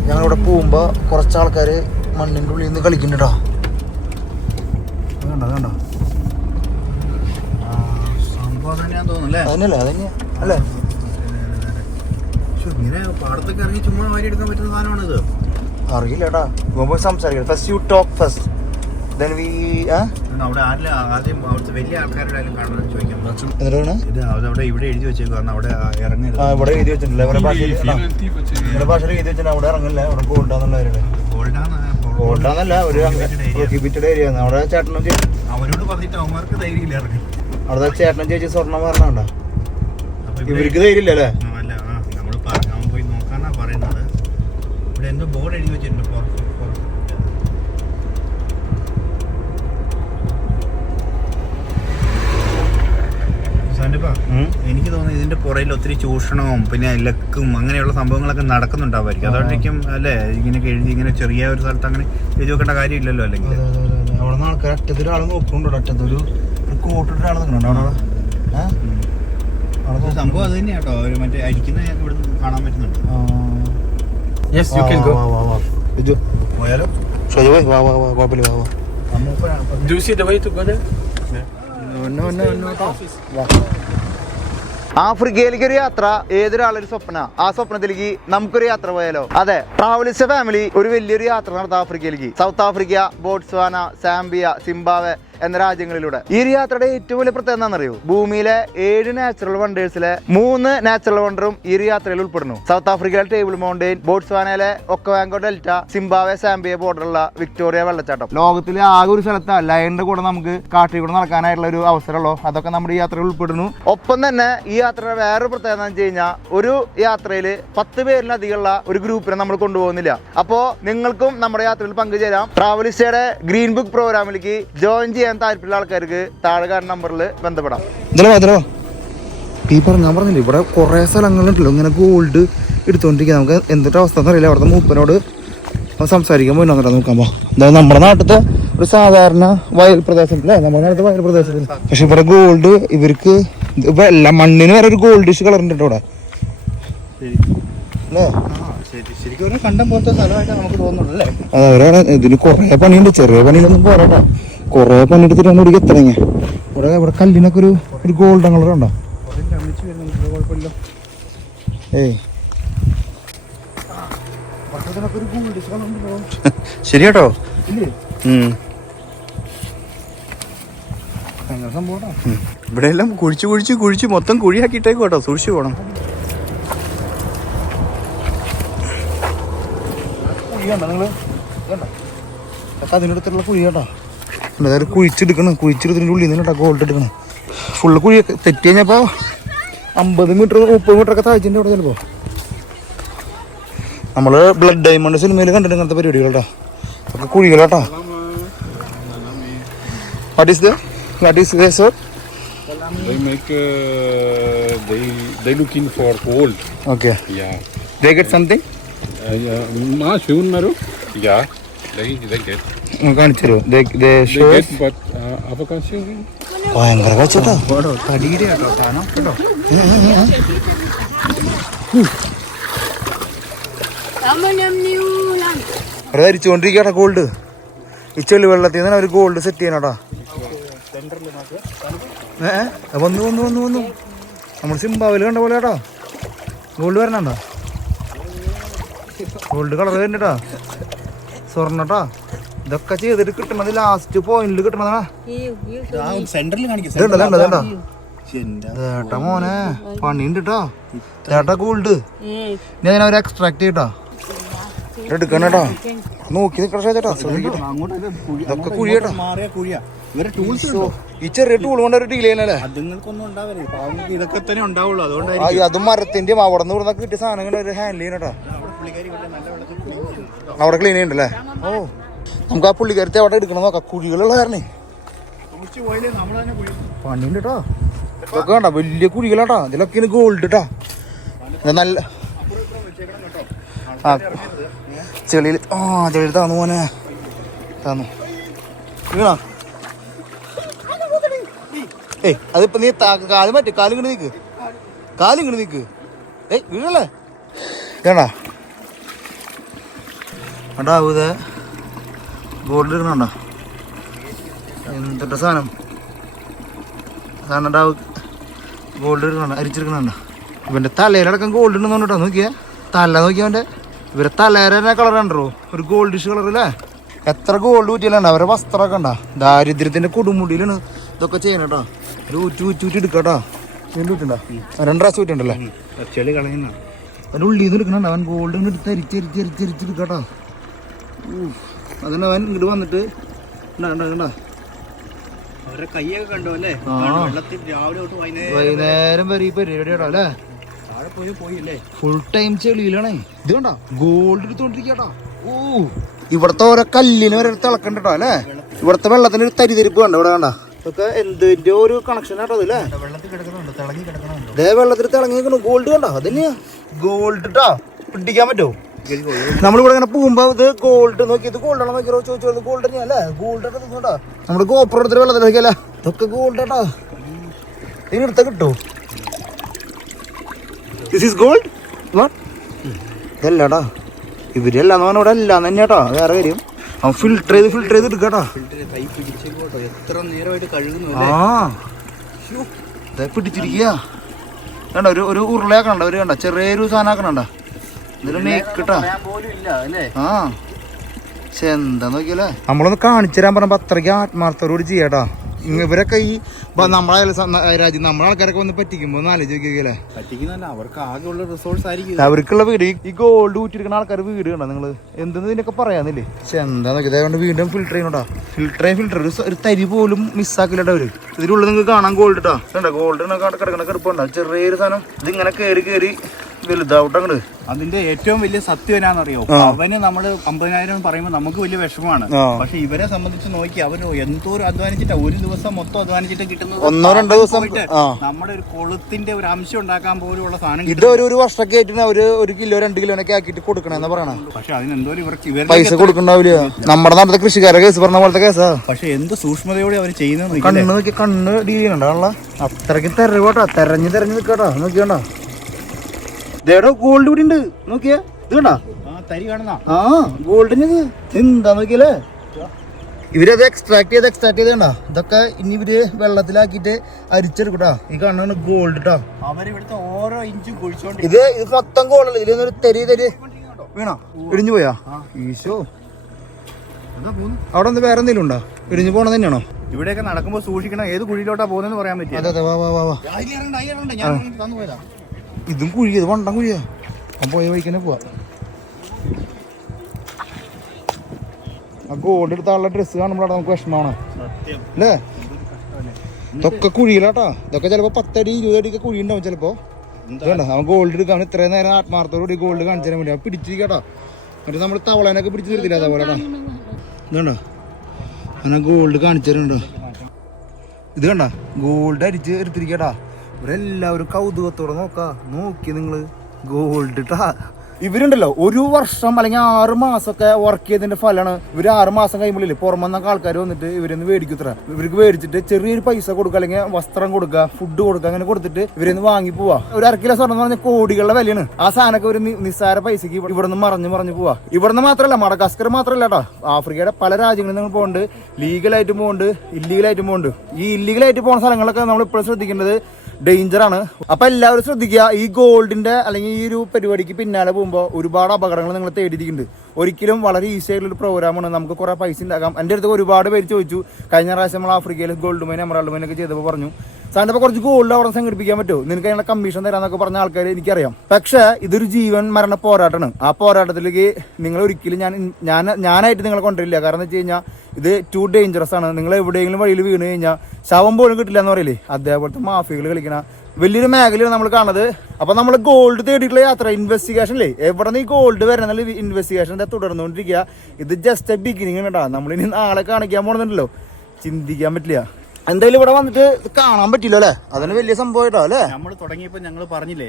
ഞങ്ങളിവിടെ പോകുമ്പോൾ കുറച്ച് ആൾക്കാർ മണ്ണിൻ്റെ ഉള്ളിൽ നിന്ന് കളിക്കുന്നുണ്ടോ. കണ്ടോ കണ്ടോ, സംഭവം തന്നെയാന്ന് തോന്നുന്നു. അതന്നെയല്ലേ, അതന്നെയാ അല്ലേ. ഇങ്ങനെ പാടത്തൊക്കെ ഇറങ്ങി ചുമ്മാ വാരി എടുക്കാൻ പറ്റുന്ന സാധനമാണ് ഇത്. അറിയില്ല കേട്ടാ, പോകുമ്പോൾ സംസാരിക്കണം. First you talk first, then we. അവിടെ ആദ്യം അവിടുത്തെ വലിയ ആൾക്കാരുടെ കാണാൻ ചോദിക്കാം. എന്താണ് ഇത് അവിടെ ഇവിടെ എഴുതി വെച്ചേക്കും, അവിടെ ഇറങ്ങരുത്. ഇവിടെ എഴുതി വെച്ചിട്ടില്ല, ഇവിടെ ഭാഷയിൽ എഴുതി വെച്ചിട്ടുണ്ട് അവിടെ ഇറങ്ങില്ല, അവിടെ ഗോൾഡാന്നുള്ള ഗോൾഡാന്ന് ഗോൾഡാന്നല്ല ഒരു പ്രൊഹിബിറ്റഡ് ഏരിയ ആണ്. അവിടെ ചേട്ടനും ചേച്ചി അവരോട് പറഞ്ഞിട്ട് അവന്മാർക്ക് ധൈര്യമില്ല ഇറങ്ങി. അവിടെ ചേട്ടനും ചേച്ചി സ്വർണ്ണം പറഞ്ഞുണ്ടോ? ഇവർക്ക് ധൈര്യമില്ല അല്ലേ? അല്ല നമ്മൾ അവൻ പോയി നോക്കാനാ പറയുന്നത്. ഇവിടെ എന്തോ ബോർഡ് എഴുതി വെച്ചിട്ടുണ്ട്. എനിക്ക് തോന്നുന്നു ഇതിന്റെ പുറയിൽ ഒത്തിരി ചൂഷണവും പിന്നെ ലക്കും അങ്ങനെയുള്ള സംഭവങ്ങളൊക്കെ നടക്കുന്നുണ്ടാവായിരിക്കും. അതുകൊണ്ടിരിക്കും അല്ലേ ഇങ്ങനെ എഴുതി ഇങ്ങനെ ചെറിയ ഒരു സ്ഥലത്ത് അങ്ങനെ എഴുതി വെക്കേണ്ട കാര്യമില്ലല്ലോ. അല്ലെങ്കിൽ അവിടെ നിന്ന് ആൾക്കാർ അറ്റത്തൊരാൾ നോക്കുന്നുണ്ടോ? അറ്റത്തൊരു കോട്ടിട്ടൊരാൾ നിൽക്കണുണ്ടോ അവിടെ? സംഭവം അത് തന്നെയാട്ടോ. ഒരു മറ്റേ അരിക്കുന്ന ഇവിടെ കാണാൻ പറ്റുന്നുണ്ട്. Yes, you can go. പോയാലോ? കുഴപ്പമില്ല. Do you see the way to go there? ആഫ്രിക്കയിലേക്ക് ഒരു യാത്ര ഏതൊരാളൊരു സ്വപ്ന. ആ സ്വപ്നത്തിലേക്ക് നമുക്കൊരു യാത്ര പോയാലോ? അതെ, ട്രാവലിസ്റ്റ് ഫാമിലി ഒരു വലിയൊരു യാത്ര നടത്താം ആഫ്രിക്കയിലേക്ക്. South Africa, Botswana, Zambia, Zimbabwe എന്ന രാജ്യങ്ങളിലൂടെ. ഈ ഒരു യാത്രയുടെ ഏറ്റവും വലിയ പ്രത്യേകത എന്താണെന്നറിയോ? ഭൂമിയിലെ 7 നാച്ചുറൽ വണ്ടേഴ്സിലെ 3 നാച്ചുറൽ വണ്ടറും ഈ ഒരു യാത്രയിൽ ഉൾപ്പെടുന്നു. സൗത്ത് ആഫ്രിക്കയിലെ ടേബിൾ മൗണ്ടെയിൻ, ബോട്സ്വാനയിലെ ഒക്കവാങ്കോ ഡെൽറ്റ, സിംബാബ്വെ സാംബിയ ബോർഡറുള്ള വിക്ടോറിയ വെള്ളച്ചാട്ടം. ലോകത്തിലെ ആകെ ഒരു സ്ഥലത്ത് ലയണിന്റെ കൂടെ നമുക്ക് കാട്ടിൽ കൂടെ നടക്കാനായിട്ടുള്ള ഒരു അവസരമുള്ളൂ. അതൊക്കെ നമ്മുടെ ഈ യാത്രയിൽ ഉൾപ്പെടുന്നു. ഒപ്പം തന്നെ ഈ യാത്രയുടെ വേറൊരു പ്രത്യേകത എന്ന് വെച്ച് കഴിഞ്ഞാൽ ഒരു യാത്രയിൽ 10 പേരിലധികമുള്ള ഒരു ഗ്രൂപ്പിനെ നമ്മൾ കൊണ്ടുപോകുന്നില്ല. അപ്പോ നിങ്ങൾക്കും നമ്മുടെ യാത്രയിൽ പങ്കുചേരാം. ട്രാവലിസ്റ്റയുടെ ഗ്രീൻ ബുക്ക് പ്രോഗ്രാമിലേക്ക് ജോയിൻ ചെയ്യാൻ താല്പര്യമുള്ള ആൾക്കാർക്ക് താഴെ കാണുന്ന നമ്പറിൽ ബന്ധപ്പെടാം. ഞാൻ പറഞ്ഞില്ല, ഇവിടെ കുറെ സ്ഥലങ്ങളുണ്ടല്ലോ ഇങ്ങനെ ഗോൾഡ് എടുത്തോണ്ടിരിക്കുക. നമുക്ക് എന്തൊരു അവസ്ഥ എന്നറിയില്ല. അവിടുത്തെ മൂപ്പനോട് സംസാരിക്കാൻ പോയി നോക്കാം. എന്തായാലും നമ്മുടെ നാട്ടിലത്തെ ഒരു സാധാരണ വയൽ പ്രദേശത്തില്ലേ, നമ്മുടെ നാട്ടിലത്തെ വയൽ പ്രദേശത്തിൽ. പക്ഷെ ഇവിടെ ഗോൾഡ് ഇവർക്ക് എല്ലാം മണ്ണിന് വരെ ഒരു ഗോൾഡിഷ് കളർ ഉണ്ട് ഇവിടെ അല്ലേ? ശരിക്കും കണ്ടം പോലത്തെ സ്ഥലമായിട്ട് നമുക്ക് തോന്നുന്നുണ്ടല്ലേ? അവരാണ് ഇതിന് കുറെ പണിയുണ്ട്. ചെറിയ പണിയിലൊന്നും പോരാട്ടോ. കുറെ പണി എടുത്തിട്ടാണ് ഇവിടേക്ക് എത്തണങ്ങ. ഇവിടെ കല്ലിനൊക്കെ ഒരു ഗോൾഡൻ കളർ ഉണ്ടോ? ഏയ് ശരിയാട്ടോ. ഇവിടെ എല്ലാം കുഴിച്ച് മൊത്തം കുഴിയാക്കിയിട്ടേക്കും കേട്ടോ. സൂക്ഷിച്ചു പോണം. നിങ്ങള് അതിനടുത്തുള്ള കുഴി കേട്ടോ. അതായത് കുഴിച്ചെടുത്തിൻ്റെ ഉള്ളിൽ നിന്ന് കേട്ടോ ഗോൾഡ് എടുക്കണം. ഫുള്ള് കുഴിയൊക്കെ തെറ്റി കഴിഞ്ഞപ്പോൾ 50 മീറ്റർ 30 മീറ്റർ ഒക്കെ താഴ്ചൻ്റെ അവിടെ ചിലപ്പോൾ. നമ്മള് ബ്ലഡ് ഡയമണ്ട് സിനിമയിൽ കണ്ടിട്ട് ഇങ്ങനത്തെ പരിപാടികൾ കേട്ടോ. ഒക്കെ കുഴികൾ കേട്ടോ. What is this, sir? They make they looking for gold. Okay. Yeah. They get something? Soon maru. Yeah. They get. കാണിച്ചു തരുമോ? They get but apa kasih? ഭയങ്കര കാഴ്ചട്ടോ. തടിയുടെ കേട്ടോ സാധനം കേട്ടോ. അവിടെ ധരിച്ചുകൊണ്ടിരിക്കട്ടോ ഗോൾഡ്. ഈ ചെളി വെള്ളത്തിൽ നിന്ന് അവർ ഗോൾഡ് സെറ്റ് ചെയ്യണോട്ടോ. വന്നു നമ്മൾ സിംബാബ്വേയിൽ കണ്ട പോലെ കേട്ടോ. ഗോൾഡ് വരണോ? ഗോൾഡ് കളർ വരുന്നുട്ടോ. സ്വർണ്ണട്ടോ. ഇതൊക്കെ ചെയ്തിട്ട് കിട്ടണത് ലാസ്റ്റ് പോയിന്റിൽ കിട്ടണതാ. സെന്ററിൽ കാണിക്കും. ചേട്ടാ മോനെ പണിയുണ്ട് കേട്ടോ. ചേട്ടാ ഗോൾഡ് ഇനി അതിനെ അവർ എക്സ്ട്രാക്ട് ചെയ്യട്ടോ. എടുക്കണം കേട്ടോ. നോക്കി നിൽക്കണ ചേട്ടാ. ഇതൊക്കെ കുഴി കേട്ടോ. ഈ ചെറിയ ടൂൾ കൊണ്ട് ഒരു ഡീൽ ചെയ്യണല്ലേ? ഇതൊക്കെ തന്നെ ഉണ്ടാവുള്ളൂ. അതുകൊണ്ടായിരിക്കും. അതും മരത്തിന്റെയും അവിടെ നിന്ന് ഇവിടെ കിട്ടിയ സാധനങ്ങൾ ഒരു ഹാൻഡിൽ ചെയ്യണട്ടോ. അവിടെ ക്ലീൻ ചെയ്യണ്ടല്ലേ? ഓ നമുക്ക് ആ പുള്ളിക്കാരത്തെ അവിടെ എടുക്കണം നോക്കാം. കുഴികളുള്ള കാരണേ പണിയുണ്ട് കേട്ടോ. ഇതൊക്കെ വേണ്ട വലിയ കുഴികളാട്ടോ. ഇതിലൊക്കെയാണ് ഗോൾഡ് കേട്ടോ. നല്ല ചെളിയിൽ ചെളിയിൽ താന്നു മോനെ താന്നു വീണോ? ഏയ് അതിപ്പോ നീ കാല് മാറ്റി. കാലിങ്ങോട്ട് നീക്ക്. ഏയ് വീഴല്ലേ? കേട്ടാ ഉണ്ടാവൂതേ ഗോൾഡ് ഇടുന്നുണ്ടോ? എന്തിട്ട സാധനം ഉണ്ടാവും. ഗോൾഡ് ഇടുന്നുണ്ടോ? അരിച്ചെടുക്കണുണ്ടോ? ഇവന്റെ തലയിലടക്കം ഗോൾഡ് ഉണ്ടെന്ന് കേട്ടോ. നോക്കിയേ തല നോക്കിയവന്റെ. ഇവരെ തലേരെ കളർ കണ്ടോ? ഒരു ഗോൾഡിഷ് കളർ അല്ലേ? എത്ര ഗോൾഡ് ഊറ്റിയല്ലാണ്ട് അവരെ വസ്ത്രമൊക്കെ ഉണ്ടാ. ദാരിദ്ര്യത്തിന്റെ കൊടുമുടിയിലാണ് ഇതൊക്കെ ചെയ്യണം കേട്ടോ. ഒരു ഊറ്റി എടുക്കാട്ടോ. വീണ്ടും ഊറ്റുണ്ടോ? 2 പ്രാവശ്യം ഊറ്റുണ്ടല്ലേ? ചെളി കളയുന്ന അതിൻ്റെ ഉള്ളിൽ നിന്ന് എടുക്കണുണ്ട്. അവൻ ഗോൾഡ് എടുത്ത് അരിച്ചെടുക്കാട്ടോ. അതിന് അവൻ ഇങ്ങോട്ട് വന്നിട്ട് കണ്ട അവരുടെ കൈയൊക്കെ കണ്ടോ അല്ലേ? വെള്ളത്തിൽ രാവിലെ തൊട്ട് വൈകുന്നേരം വരെ ഈ പരിപാടിയാണോ അല്ലേ? താഴെ പോയില്ലേ? ഫുൾ ടൈം ചെളിയിലാണേ. ഇത് കണ്ട ഗോൾഡ് എടുത്തോണ്ടിരിക്കട്ടാ. ഓ ഇവിടത്തെ ഓരോ കല്ലിന് വരെ തിളക്കണ്ടോ അല്ലേ? ഇവിടത്തെ വെള്ളത്തിന് ഒരു തരിതരിപ്പ് കണ്ടോ ഇവിടെ കണ്ട. ഇതൊക്കെ എന്തിന്റെ ഒരു കണക്ഷൻ ആട്ടോ അല്ലേ? വെള്ളത്തിൽ കിടക്കുന്നുണ്ട്, തിളങ്ങി കിടക്കണുണ്ട്. ഇതേ വെള്ളത്തിൽ തിളങ്ങി ഗോൾഡ് കണ്ടോ? അതന്നെയാ ഗോൾഡ് ട്ടാ. പിടിക്കാൻ പറ്റുമോ? നമ്മളിവിടെ ഇങ്ങനെ പോകുമ്പോ ഇത് ഗോൾഡ് നോക്കി, ഇത് ഗോൾഡ് ആണോ നോക്കിയോ ചോദിച്ചോ. ഗോൾഡ് തന്നെയല്ലേ? ഗോൾഡ് കേട്ടോ. നമ്മള് ഗോപ്രോ എടുത്തിട്ട് വെള്ളത്തിലേക്കല്ല, ഇതൊക്കെ ഗോൾഡ് കേട്ടോ. ഇതിനെടുത്ത കിട്ടോ? This is gold. ഇതല്ലാട്ടാ, ഇവരെല്ലാം ഇവിടെ എല്ലാം തന്നെയാട്ടോ. വേറെ കാര്യം അവൻ ഫിൽട്ടർ ചെയ്ത് എടുക്കാട്ടാ. എത്ര നേരമായിട്ട് കഴുകുന്നു. പിടിച്ചിരിക്കുക കണ്ട. ഒരു ഉരുളയാക്കണ്ട, ഒരു കണ്ട ചെറിയൊരു സാധനം ആക്കണണ്ട. ഇതില് മേക്കിട്ടാ. ആ പക്ഷെ എന്താ നോക്കിയല്ലേ, നമ്മളൊന്ന് കാണിച്ചു തരാൻ പറഞ്ഞപ്പോ അത്രയ്ക്ക് ആത്മാർത്ഥത്തോട് ചെയ്യാട്ടാ. ഇവരൊക്കെ ഈ നമ്മളെ രാജ്യം നമ്മളെ ആൾക്കാരൊക്കെ വന്ന് പറ്റിക്കുമ്പോ ഒന്ന് ആലോചിച്ച് നോക്കിയല്ലേ. പറ്റിക്കുന്നല്ല, അവർക്ക് ആകെയുള്ള റിസോഴ്സ് ആയിരിക്കും. അവർക്കുള്ള വീട് ഈ ഗോൾഡ് ഊറ്റിരിക്കുന്ന ആൾക്കാർ വീട് കണ്ടോ നിങ്ങള്? എന്തെന്ന് ഇതിനൊക്കെ പറയാന്നില്ലേ. പക്ഷെ എന്താ നോക്കിയത്, അതുകൊണ്ട് വീണ്ടും ഫിൽട്ടർ ചെയ്യണോട്ടാ. ഫിൽട്ടർ ഒരു തരി പോലും മിസ്സാക്കില്ലട്ടോ അവര്. ഇതിനുള്ളിൽ നിങ്ങൾക്ക് കാണാൻ ഗോൾഡ് ഇട്ടാ. കണ്ട ഗോൾഡ് കിടക്കണ കിടപ്പുണ്ടോ ചെറിയൊരു സാധനം. ഇതിങ്ങനെ കയറി വലുതാവട്ടെ. അതിന്റെ ഏറ്റവും വലിയ സത്യം എന്നാണെന്നറിയോ, അവന് നമ്മള് 50,000 പറയുമ്പോൾ നമുക്ക് വലിയ വിഷമമാണ്. പക്ഷെ ഇവരെ സംബന്ധിച്ച് നോക്കി അവര് എന്തോരം അധ്വാനിച്ചിട്ടാ, ഒരു ദിവസം മൊത്തം അധ്വാനിച്ചിട്ട് കിട്ടുന്നത് 1-2 ദിവസം നമ്മുടെ ഒരു കൊളുത്തിന്റെ ഒരു അംശം ഉണ്ടാക്കാൻ പോലുള്ള സാധനം. ഇത് ഒരു വർഷമൊക്കെ ആയിട്ട് അവര് 1 കിലോ 2 കിലോനൊക്കെ ആക്കിയിട്ട് കൊടുക്കണെന്ന് പറയണ. പക്ഷെ അതിനെന്തോ ഇവർക്ക് പൈസ കൊടുക്കണ്ടാവില്ല. നമ്മുടെ നാട്ടിലെ കൃഷിക്കാരെ കേസ് പറഞ്ഞ പോലത്തെ കേസാ. പക്ഷെ എന്ത് സൂക്ഷ്മതയോടെ അവർ ചെയ്യുന്നത്. കണ്ണ് ഡീൽ ചെയ്യണ്ടാണല്ലോ. അത്രയ്ക്ക് തെരവാട്ടോ, തെരഞ്ഞു നിൽക്കാട്ടോ. നോക്കിയാണ്ടോ ദേടോ ഗോൾഡ് കൂടി ഉണ്ട്. നോക്കിയാ ഇത് കണ്ടാ തരി കാണുന്ന ഗോൾഡിന് എന്താ നോക്കിയല്ലേ. ഇവരത് എക്സ്ട്രാക്ട് ചെയ്ത് കണ്ടാ. ഇതൊക്കെ ഇനി ഇവര് വെള്ളത്തിലാക്കിയിട്ട് അരിച്ചെടുക്കട്ടാ. ഈ കാണുന്ന ഗോൾഡ് ട്ടാ. അവരിവിടുത്തെ ഓരോ ഇഞ്ചും കുഴിച്ചോണ്ട് ഇത് മൊത്തം ഗോൾഡ്. ഇതിലൊരു തരി വീണോ? ഇടിഞ്ഞു പോയാ ഈശോ. അവിടെ ഒന്ന് വേറെ എന്തെങ്കിലും ഉണ്ടോ? ഇടിഞ്ഞു പോണ തന്നെയാണോ? ഇവിടെയൊക്കെ നടക്കുമ്പോ സൂക്ഷിക്കണം, ഏത് കുഴിയിലോട്ടാ പോകുന്നതെന്ന് പറയാൻ പറ്റില്ല. അതെ വാ. ഞാൻ തന്നു പോയതാ. ഇതും കുഴിയത് വണ്ടം കുഴിയാ. അപ്പം പോയ വഴിക്ക് തന്നെ പോവാ. ആ ഗോൾഡ് എടുത്താളുടെ ഡ്രസ്സ് കാണുമ്പോഴാണ് നമുക്ക് വിഷമമാണ് അല്ലേ. ഇതൊക്കെ കുഴിയിലാട്ടാ. ഇതൊക്കെ ചിലപ്പോ 10 അടി 20 അടിയൊക്കെ കുഴി ഉണ്ടാവും ചിലപ്പോ. അവൻ ഗോൾഡ് എടുക്കാൻ ഇത്രയും നേരം ആത്മാർത്ഥത്തോടുകൂടി ഗോൾഡ് കാണിച്ചു തരാൻ വേണ്ടി അവൻ പിടിച്ചിരിക്കട്ടാ. മറ്റേ നമ്മൾ തവളേനൊക്കെ പിടിച്ച് നിർത്തില്ല അതേപോലെട്ടാ. ഇതുണ്ടോ അങ്ങനെ ഗോൾഡ് കാണിച്ചു തരുന്നുണ്ടോ? ഇത് കണ്ട ഗോൾഡ് അരിച്ച് എടുത്തിരിക്കട്ടാ. ഇവരെല്ലാവരും കൗതുകത്തോടെ നോക്കി നിങ്ങള് ഗോൾഡ് ട്ടാ. ഇവരുണ്ടല്ലോ 1 വർഷം അല്ലെങ്കിൽ 6 മാസമൊക്കെ വർക്ക് ചെയ്തതിന്റെ ഫലമാണ്. ഇവര് 6 മാസം കഴിയുമ്പോഴേ പുറമെന്നൊക്കെ ആൾക്കാർ വന്നിട്ട് ഇവരൊന്ന് മേടിക്കുത്ര. ഇവർക്ക് മേടിച്ചിട്ട് ചെറിയൊരു പൈസ കൊടുക്കുക, അല്ലെങ്കിൽ വസ്ത്രം കൊടുക്കുക, ഫുഡ് കൊടുക്കുക, അങ്ങനെ കൊടുത്തിട്ട് ഇവരൊന്ന് വാങ്ങി പോവാ. ഒരു 1/2 കിലോ സ്വർണ്ണം എന്ന് പറഞ്ഞാൽ കോടികളുടെ വിലയാണ്. ആ സാധനമൊക്കെ ഒരു നിസ്സാര പൈസക്ക് ഇവിടെ നിന്ന് മറിഞ്ഞു പോവാ. ഇവിടുന്ന് മാത്രമല്ല, മഡഗാസ്കർ മാത്രമല്ല കേട്ടോ, ആഫ്രിക്കയുടെ പല രാജ്യങ്ങളിൽ നിങ്ങൾ പോകുന്നുണ്ട്. ലീഗലായിട്ടും പോകുന്നുണ്ട്, ഇല്ലീഗലായിട്ടും പോകുന്നുണ്ട്. ഈ ഇല്ലീഗലായിട്ട് പോകുന്ന സ്ഥലങ്ങളൊക്കെ നമ്മൾ ഇപ്പോഴും ശ്രദ്ധിക്കേണ്ടത് ഡേഞ്ചറാണ്. അപ്പൊ എല്ലാവരും ശ്രദ്ധിക്കുക. ഈ ഗോൾഡിന്റെ അല്ലെങ്കിൽ ഈ ഒരു പരിപാടിക്ക് പിന്നാലെ പോകുമ്പോൾ ഒരുപാട് അപകടങ്ങൾ നിങ്ങൾ തേടിയിരിക്കുന്നുണ്ട്. ഒരിക്കലും വളരെ ഈസി ആയിട്ടുള്ള ഒരു പ്രോഗ്രാമാണ്. നമുക്ക് കുറെ പൈസ ഉണ്ടാക്കാം. എൻ്റെ അടുത്ത് ഒരുപാട് പേര് ചോദിച്ചു. കഴിഞ്ഞ പ്രാവശ്യം നമ്മൾ ആഫ്രിക്കയിൽ ഗോൾഡ് മൈൻ, എമറാൾഡ് മൈൻ ഒക്കെ ചെയ്തപ്പോൾ പറഞ്ഞു, സാറിന്റെ കുറച്ച് ഗോൾഡ് അവിടെ സംഘടിപ്പിക്കാൻ പറ്റുമോ, നിനക്ക് അതിനുള്ള കമ്മീഷൻ തരാന്നൊക്കെ പറഞ്ഞ ആൾക്കാർ എനിക്കറിയാം. പക്ഷെ ഇതൊരു ജീവൻ മരണ പോരാട്ടമാണ്. ആ പോരാട്ടത്തിലേക്ക് നിങ്ങൾ ഒരിക്കലും ഞാനായിട്ട് നിങ്ങളെ കൊണ്ടുവരില്ല. കാരണം എന്ന് വെച്ച് കഴിഞ്ഞാൽ ഇത് ടു ഡേഞ്ചറസ് ആണ്. നിങ്ങൾ എവിടെയെങ്കിലും വഴിയിൽ വീണ് കഴിഞ്ഞാൽ ശവം പോലും കിട്ടില്ല എന്ന് പറയില്ലേ, അതേപോലത്തെ മാഫിയകൾ കളിക്കണ വലിയൊരു മേഖലയാണ് നമ്മൾ കാണുന്നത്. അപ്പൊ നമ്മൾ ഗോൾഡ് തേടിയിട്ടുള്ള യാത്ര, ഇൻവെസ്റ്റിഗേഷനില്ലേ, എവിടെ നിന്ന് ഈ ഗോൾഡ് വരണം ഇൻവെസ്റ്റിഗേഷൻ തുടർന്നുകൊണ്ടിരിക്കുക. ഇത് ജസ്റ്റ് എ ബിഗിനിങ് കേട്ടോ. നമ്മളിനി നാളെ കാണിക്കാൻ പോകുന്നുണ്ടല്ലോ, ചിന്തിക്കാൻ പറ്റില്ല. എന്തായാലും ഇവിടെ വന്നിട്ട് കാണാൻ പറ്റില്ല അല്ലേ, അതിന് വലിയ സംഭവമായിട്ടോ അല്ലേ. നമ്മൾ തുടങ്ങിയപ്പോ ഞങ്ങൾ പറഞ്ഞില്ലേ,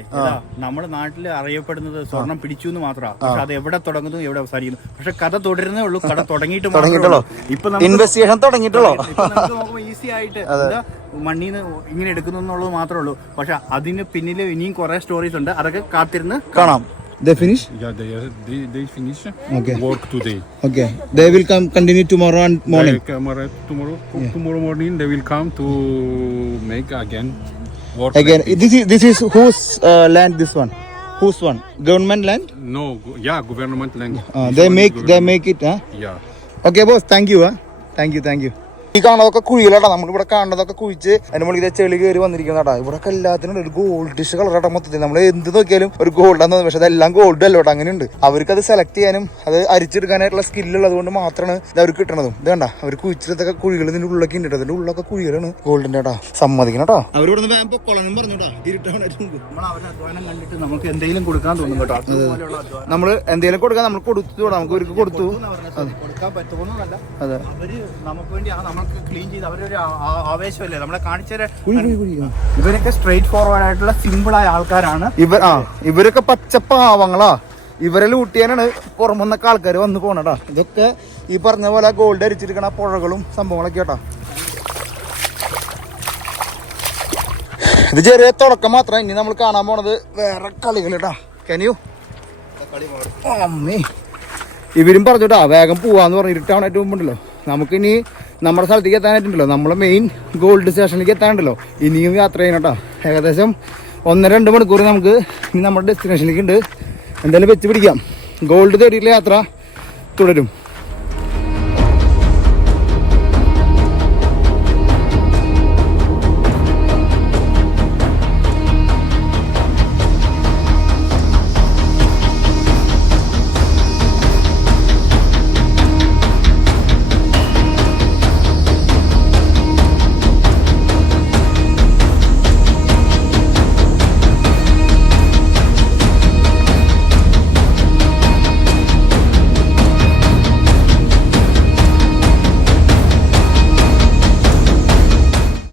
നമ്മുടെ നാട്ടിൽ അറിയപ്പെടുന്നത് സ്വർണം പിടിച്ചു എന്ന് മാത്രമാണ്. പക്ഷെ അത് എവിടെ തുടങ്ങുന്നു എവിടെ അവസാനിക്കുന്നു. പക്ഷെ കഥ തുടരുന്നേ ഉള്ളൂ, കഥ തുടങ്ങിയിട്ടുള്ളൂ. ഇപ്പൊ ഇൻവെസ്റ്റിഗേഷൻ തുടങ്ങിയിട്ടുള്ളൂ. നോക്കുമ്പോ ഈസി ആയിട്ട് മണ്ണീന്ന് ഇങ്ങനെ എടുക്കുന്നു എന്നുള്ളത് മാത്രമേ ഉള്ളൂ. പക്ഷെ അതിന് പിന്നിൽ ഇനിയും കുറെ സ്റ്റോറീസ് ഉണ്ട്, അതൊക്കെ കാത്തിരുന്ന് കാണാം. They finish? Yeah, they finish. Okay. Work today. Okay. They will continue tomorrow and morning. Tomorrow morning they will come to make again work. Again, this is whose land? This one? Whose one? Government land? No, government land. They make it. Huh? Yeah. Okay, boss. Thank you. Thank you. ഈ കാണുന്നതൊക്കെ കുഴികളാട്ടാ, നമ്മളിവിടെ കാണുന്നതൊക്കെ കുഴിച്ച് അതിന്റെ മുകളിൽ ഇതേ ചെളി കയറി വന്നിരിക്കുന്നതാ. ഇവിടെ എല്ലാത്തിനും ഒരു ഗോൾഡിഷ് കളറാട്ടാ മൊത്തത്തിൽ. നമ്മൾ എന്ത് നോക്കിയാലും ഒരു ഗോൾഡാന്ന് തോന്നുന്നു, പക്ഷെ അതെല്ലാം ഗോൾഡ് അല്ലോട്ടോ. അങ്ങനെയുണ്ട്. അവർക്ക് അത് സെലക്ട് ചെയ്യാനും അത് അരിച്ചെടുക്കാനായിട്ടുള്ള സ്കില്ലുള്ളത് കൊണ്ട് മാത്രമാണ് ഇത് അവർക്ക് കിട്ടണതും. ഇത് കണ്ട അവർ കുഴിച്ചിട്ടൊക്കെ കുഴികൾ ഇതിന്റെ ഉള്ളിലൊക്കെ ഉണ്ട്. അതിന്റെ ഉള്ളൊക്കെ കുഴികളാണ് ഗോൾഡിന്റെ കേട്ടോ. സമ്മതിക്കണം കേട്ടോ. അവരോട് നമുക്ക് എന്തെങ്കിലും കൊടുക്കാൻ തോന്നും കേട്ടോ. നമ്മള് എന്തെങ്കിലും കൊടുക്കാൻ നമ്മൾ കൊടുത്തു, നമുക്ക് ഇവർക്ക് കൊടുത്തു. കൊടുക്കാൻ പറ്റുമെന്നല്ല, അതെ, അവര് നമുക്ക് വേണ്ടി നമുക്ക് ക്ലീൻ ചെയ്ത് അവരൊരു ആവേശമല്ലേ നമ്മളെ കാണിച്ചൊരു. ഇവരൊക്കെ സ്ട്രെയിറ്റ് ഫോർവേഡ് ആയിട്ടുള്ള സിമ്പിൾ ആയ ആൾക്കാരാണ്. ഇവരൊക്കെ പച്ചപ്പാവങ്ങളാ. ഇവരെ ലൂട്ടിയാനാണ് പുറമെന്നൊക്കെ ആൾക്കാർ വന്ന് പോണടാ. ഇതൊക്കെ ഈ പറഞ്ഞ പോലെ ഗോൾഡ് അരിച്ചിരിക്കണ പുഴകളും സംഭവങ്ങളൊക്കെ കേട്ടാ. ഇത് ചെറിയ തുടക്കം മാത്രം. ഇനി നമ്മൾ കാണാൻ പോണത് വേറെ കളികൾ കേട്ടാ. കനിയു അമ്മേ, ഇവരും പറഞ്ഞോട്ടാ വേഗം പോവാന്ന് പറഞ്ഞ് ഇരുട്ടാവണായിട്ട് മുമ്പുണ്ടല്ലോ. നമുക്കിനി നമ്മുടെ സ്ഥലത്തേക്ക് എത്താനായിട്ടുണ്ടല്ലോ, നമ്മളെ മെയിൻ ഗോൾഡ് സ്റ്റേഷനിലേക്ക് എത്താനുണ്ടല്ലോ. ഇനിയും യാത്ര ചെയ്യണോട്ടാ. ഏകദേശം 1-2 മണിക്കൂർ നമുക്ക് ഇനി നമ്മുടെ ഡെസ്റ്റിനേഷനിലേക്ക് ഉണ്ട്. എന്തായാലും വെച്ച് പിടിക്കാം. ഗോൾഡ് തേടിയിട്ടുള്ള യാത്ര തുടരും.